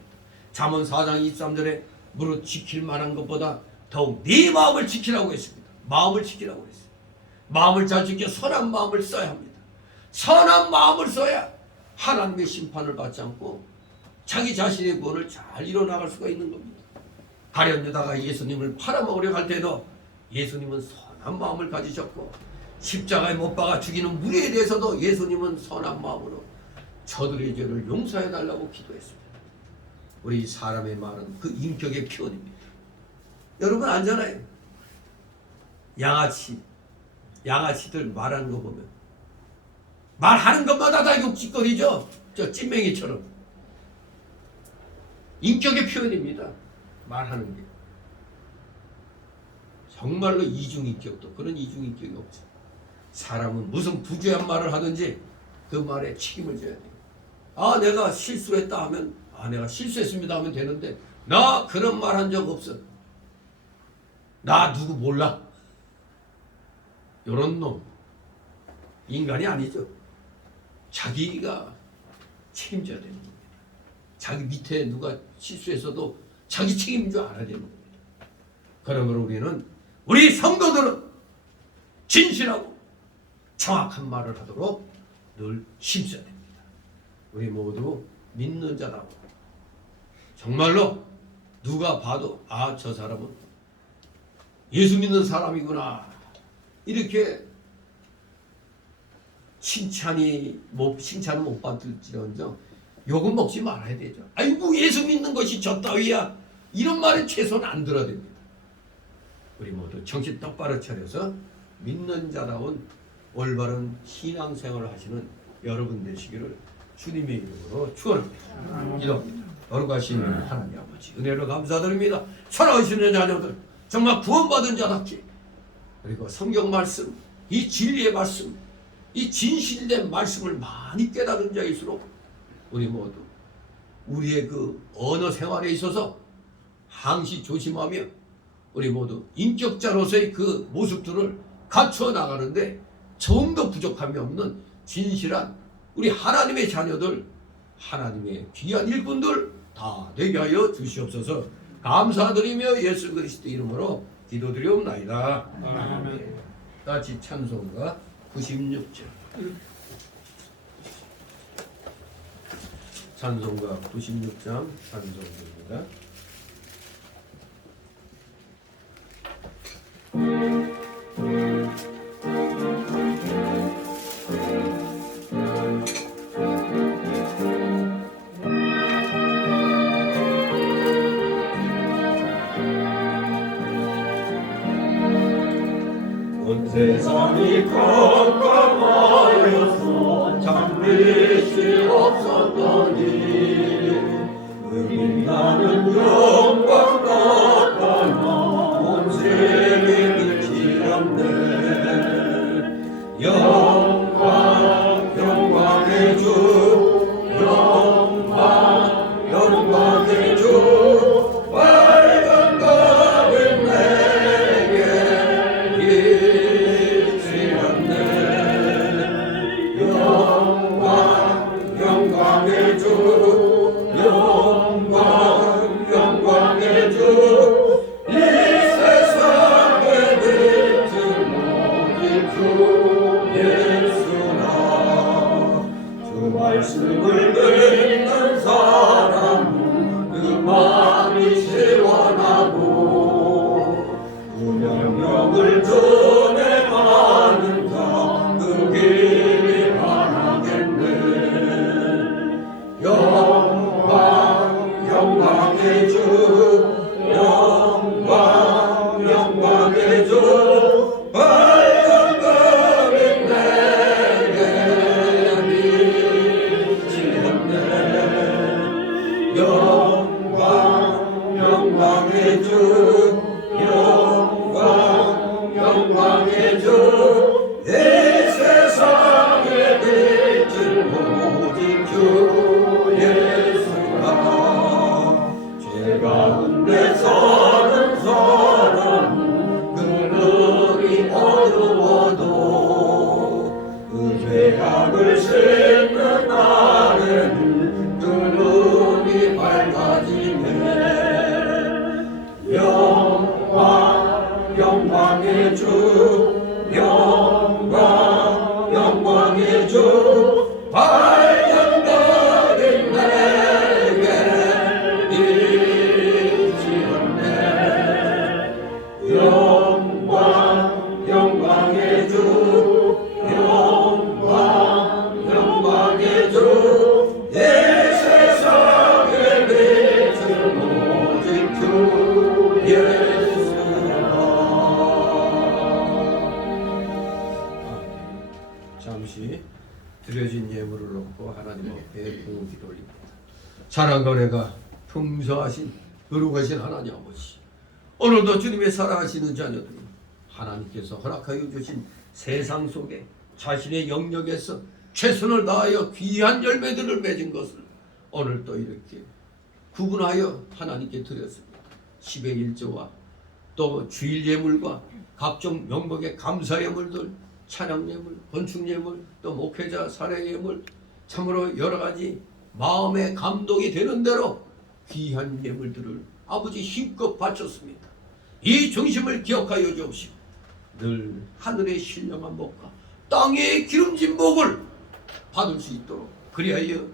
잠언 4장 23절에 무릇 지킬 만한 것보다 더욱 네 마음을 지키라고 했습니다. 마음을 지키라고 했어요. 마음을 잘 지켜 선한 마음을 써야 합니다. 선한 마음을 써야 하나님의 심판을 받지 않고 자기 자신의 구원을 잘 이뤄나갈 수가 있는 겁니다. 가룟 유다가 예수님을 팔아먹으려 할 때도 예수님은 선한 마음을 가지셨고 십자가에 못 박아 죽이는 무리에 대해서도 예수님은 선한 마음으로 저들의 죄를 용서해달라고 기도했습니다. 우리 사람의 말은 그 인격의 표현입니다. 여러분 알잖아요. 양아치들 말하는 거 보면 말하는 것마다 다 욕짓거리죠. 저 찐맹이처럼. 인격의 표현입니다. 말하는 게. 정말로 이중인격도 그런 이중인격이 없죠. 사람은 무슨 부주한 말을 하든지 그 말에 책임을 져야 돼요. 아 내가 실수했다 하면 내가 실수했습니다 하면 되는데 나 그런 말 한 적 없어. 나 누구 몰라. 요런 놈 인간이 아니죠. 자기가 책임져야 되는 겁니다. 자기 밑에 누가 실수했어도 자기 책임인 줄 알아야 되는 겁니다. 그러므로 우리 성도들은 진실하고 정확한 말을 하도록 늘 힘써야 됩니다. 우리 모두 믿는 자라고 정말로 누가 봐도 저 사람은 예수 믿는 사람이구나 이렇게 칭찬은 못 받을지언정 욕은 먹지 말아야 되죠. 아이고 예수 믿는 것이 저 따위야 이런 말은 최소한 안 들어야 됩니다. 우리 모두 정신 똑바로 차려서 믿는 자다운 올바른 신앙생활을 하시는 여러분 되시기를 주님의 이름으로 축원합니다. 기도합니다. 거룩하신 하나님 아버지 은혜로 감사드립니다. 살아계시는 자녀들 정말 구원받은 자답게 그리고 성경 말씀 이 진리의 말씀 이 진실된 말씀을 많이 깨달은 자일수록 우리 모두 우리의 그 언어 생활에 있어서 항시 조심하며 우리 모두 인격자로서의 그 모습들을 갖추어 나가는데 조금도 부족함이 없는 진실한 우리 하나님의 자녀들 하나님의 귀한 일꾼들 다 되게 하여 주시옵소서. 감사드리며 예수 그리스도 이름으로 기도드리옵나이다. 아멘. 같이 찬송가 96절 찬송가 96장 찬송입니다. 온 세상이 깜깜하여서 잠들 수 없었더니 나는 영광 나타나 온 세계 빛이 없네. 영광의 주 영광의 주 밝은 가을 내게 영광 영광의 주 영광 영광의 주 이 세상에 빛을 오직 주 예수가 죄 가운데 사는 사람 그 눈이 어두워도 그 죄악을 씻는 나는 그 눈이 밝아지네 영광 영광의 주 영광 영광의 주 발견받은 내게 이지었네 영광 영광의 주 영광 영광의 주 이 세상에 빛을 오직 주 예수가 잠시 드려진 예물을 놓고 하나님 앞에 공기를 올립니다. 사랑과 은혜가 풍성하신 의로우신 하나님 아버지, 오늘도 주님의 사랑하시는 자녀들 하나님께서 허락하여 주신 세상 속에 자신의 영역에서 최선을 다하여 귀한 열매들을 맺은 것을 오늘 또 이렇게 구분하여 하나님께 드렸습니다. 10의 1조와 또 주일 예물과 각종 명목의 감사 예물들, 찬양 예물, 건축 예물, 또 목회자 사례 예물, 참으로 여러 가지 마음에 감동이 되는 대로 귀한 예물들을 아버지 힘껏 바쳤습니다. 이 중심을 기억하여 주옵시고 늘 하늘의 신령한 목과 땅의 기름진 목을 받을 수 있도록 그리하여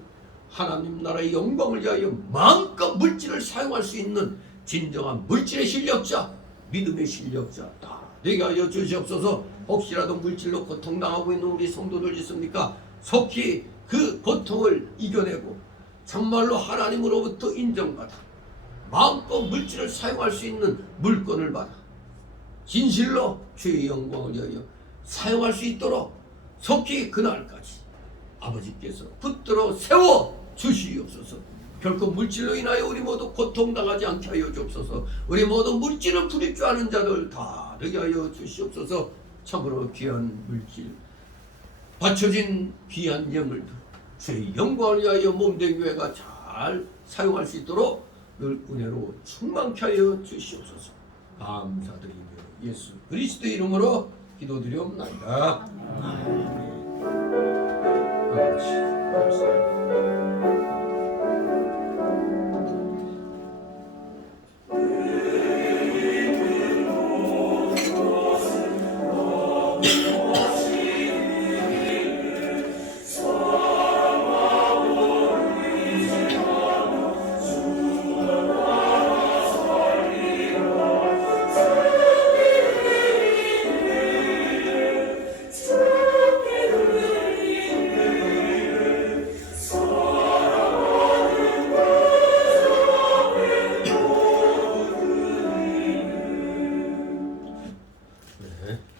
하나님 나라의 영광을 위하여 마음껏 물질을 사용할 수 있는 진정한 물질의 실력자, 믿음의 실력자 다 되게 하여 주시옵소서. 혹시라도 물질로 고통당하고 있는 우리 성도들 있습니까? 속히 그 고통을 이겨내고 정말로 하나님으로부터 인정받아 마음껏 물질을 사용할 수 있는 물건을 받아 진실로 주의 영광을 위하여 사용할 수 있도록 속히 그날까지 아버지께서 붙들어 세워 주시옵소서. 결코 물질로 인하여 우리 모두 고통당하지 않게 하여 주옵소서. 우리 모두 물질을 부릴 줄 아는 자들 다 되게 하여 주시옵소서. 참으로 귀한 물질 바쳐진 귀한 예물들 주의 영광을 위하여 몸된 교회가 잘 사용할 수 있도록 늘 은혜로 충만케 하여 주시옵소서. 감사드리며 예수 그리스도 이름으로 기도드리옵나이다. 아멘.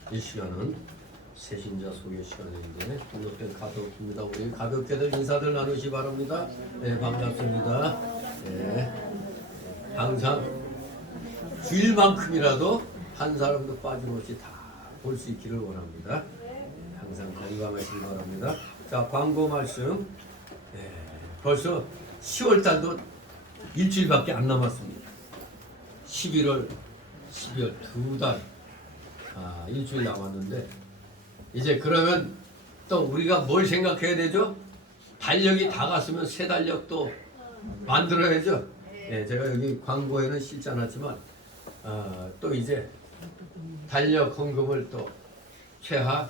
이 시간은 새신자 소개 시간인데 등록된 가족입니다. 우리 가볍게들 인사들 나누시 바랍니다. 네, 반갑습니다. 네, 항상 주일만큼이라도 한 사람도 빠짐없이 다 볼 수 있기를 원합니다. 항상 건강하시기 바랍니다. 자, 광고 말씀. 네, 벌써 10월 달도 일주일밖에 안 남았습니다. 11월, 12월 두 달. 일주일 남았는데 이제 그러면 또 우리가 뭘 생각해야 되죠? 달력이 다 갔으면 새 달력도 만들어야죠. 네, 제가 여기 광고에는 실지 않았지만 또 이제 달력 헌금을 또 최하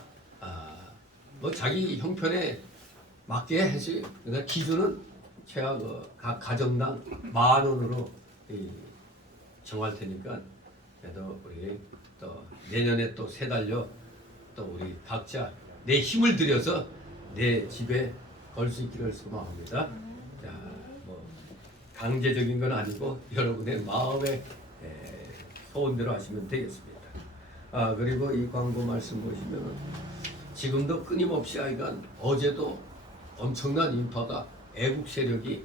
뭐 자기 형편에 맞게 해서 그러니까 기준은 최하 각 가정당 10,000원으로 정할 테니까 그래도 우리 또 내년에 또 새 달력 또 우리 각자 내 힘을 들여서 내 집에 걸 수 있기를 소망합니다. 자, 뭐 강제적인 건 아니고 여러분의 마음의 소원대로 하시면 되겠습니다. 그리고 이 광고 말씀 보시면은 지금도 끊임없이 하여간 어제도 엄청난 인파가 애국 세력이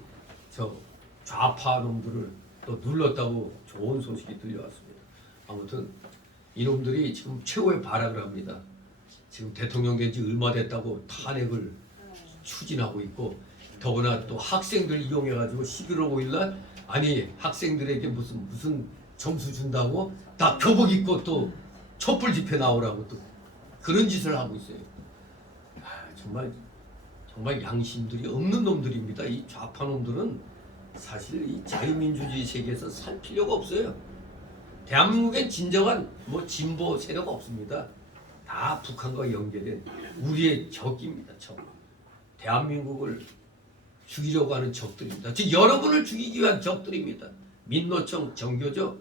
저 좌파 놈들을 또 눌렀다고 좋은 소식이 들려왔습니다. 아무튼 이놈들이 지금 최고의 발악을 합니다. 지금 대통령 된 지 얼마 됐다고 탄핵을 추진하고 있고, 더구나 또 학생들 이용해가지고 11월 5일날 아니 학생들에게 무슨 점수 준다고 다 교복 입고 또 촛불 집회 나오라고 또 그런 짓을 하고 있어요. 정말 양심들이 없는 놈들입니다. 이 좌파 놈들은 사실 이 자유민주주의 세계에서 살 필요가 없어요. 대한민국엔 진정한 진보 세력 없습니다. 다 북한과 연계된 우리의 적입니다. 적. 대한민국을 죽이려고 하는 적들입니다. 즉 여러분을 죽이기 위한 적들입니다. 민노총, 정교조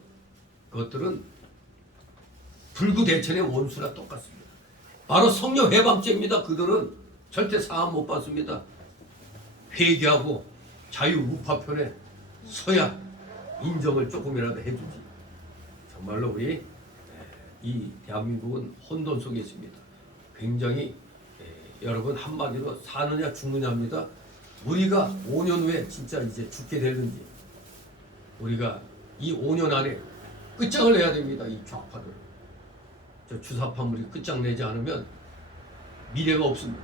그것들은 불구대천의 원수나 똑같습니다. 바로 성녀회방죄입니다. 그들은 절대 사함 못 받습니다. 회개하고 자유우파편에 서야 인정을 조금이라도 해주지. 정말로 우리 이 대한민국은 혼돈 속에 있습니다. 굉장히 여러분 한마디로 사느냐 죽느냐입니다. 우리가 5년 후에 진짜 이제 죽게 되는지 우리가 이 5년 안에 끝장을 내야 됩니다. 이 좌파들. 저 주사파물이 끝장내지 않으면 미래가 없습니다.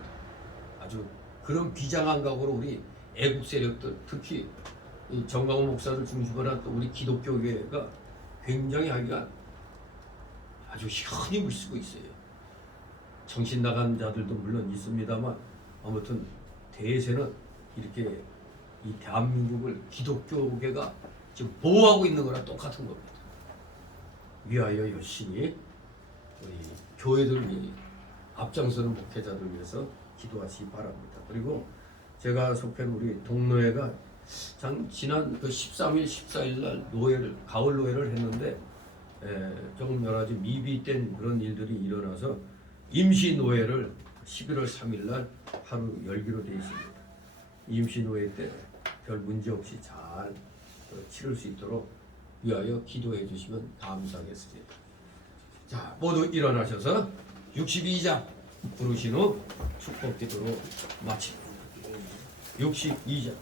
아주 그런 비장한 각오로 우리 애국 세력들, 특히 이 정광훈 목사를 중심으로 한 또 우리 기독교계가 굉장히 하기가 아주 현 힘을 쓰고 있어요. 정신 나간 자들도 물론 있습니다만 아무튼 대세는 이렇게 이 대한민국을 기독교계가 지금 보호하고 있는 거랑 똑같은 겁니다. 위하여 열심히 우리 교회들 앞장서는 목회자들 위해서 기도하시기 바랍니다. 그리고 제가 속한 우리 동노회가 지난 그 13일, 14일 날 노회를 가을 노회를 했는데 조금 여러 가지 미비된 그런 일들이 일어나서 임시 노회를 11월 3일 날 하루 열기로 되어 있습니다. 임시 노회 때 별 문제 없이 잘 치를 수 있도록 위하여 기도해 주시면 감사하겠습니다. 자, 모두 일어나셔서 62장 부르신 후 축복 기도로 마칩니다. 62장.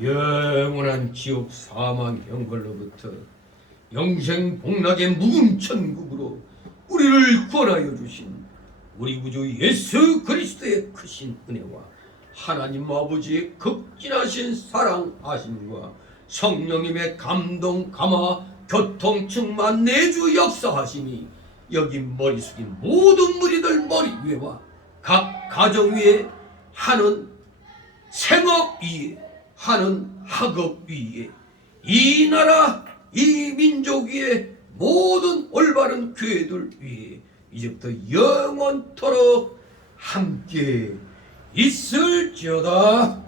영원한 지옥 사망 형벌로부터 영생 복락의 무궁천국으로 우리를 구원하여 주신 우리 구주 예수 그리스도의 크신 은혜와 하나님 아버지의 극진하신 사랑하심과 성령님의 감동 감화 교통 충만 내주 역사하심이 여기 머리 숙인 모든 무리들 머리 위에와 각 가정 위에 하는 생업 위에 하는 학업 위에 이 나라 이 민족 위에 모든 올바른 교회들 위에 이제부터 영원토록 함께 있을지어다.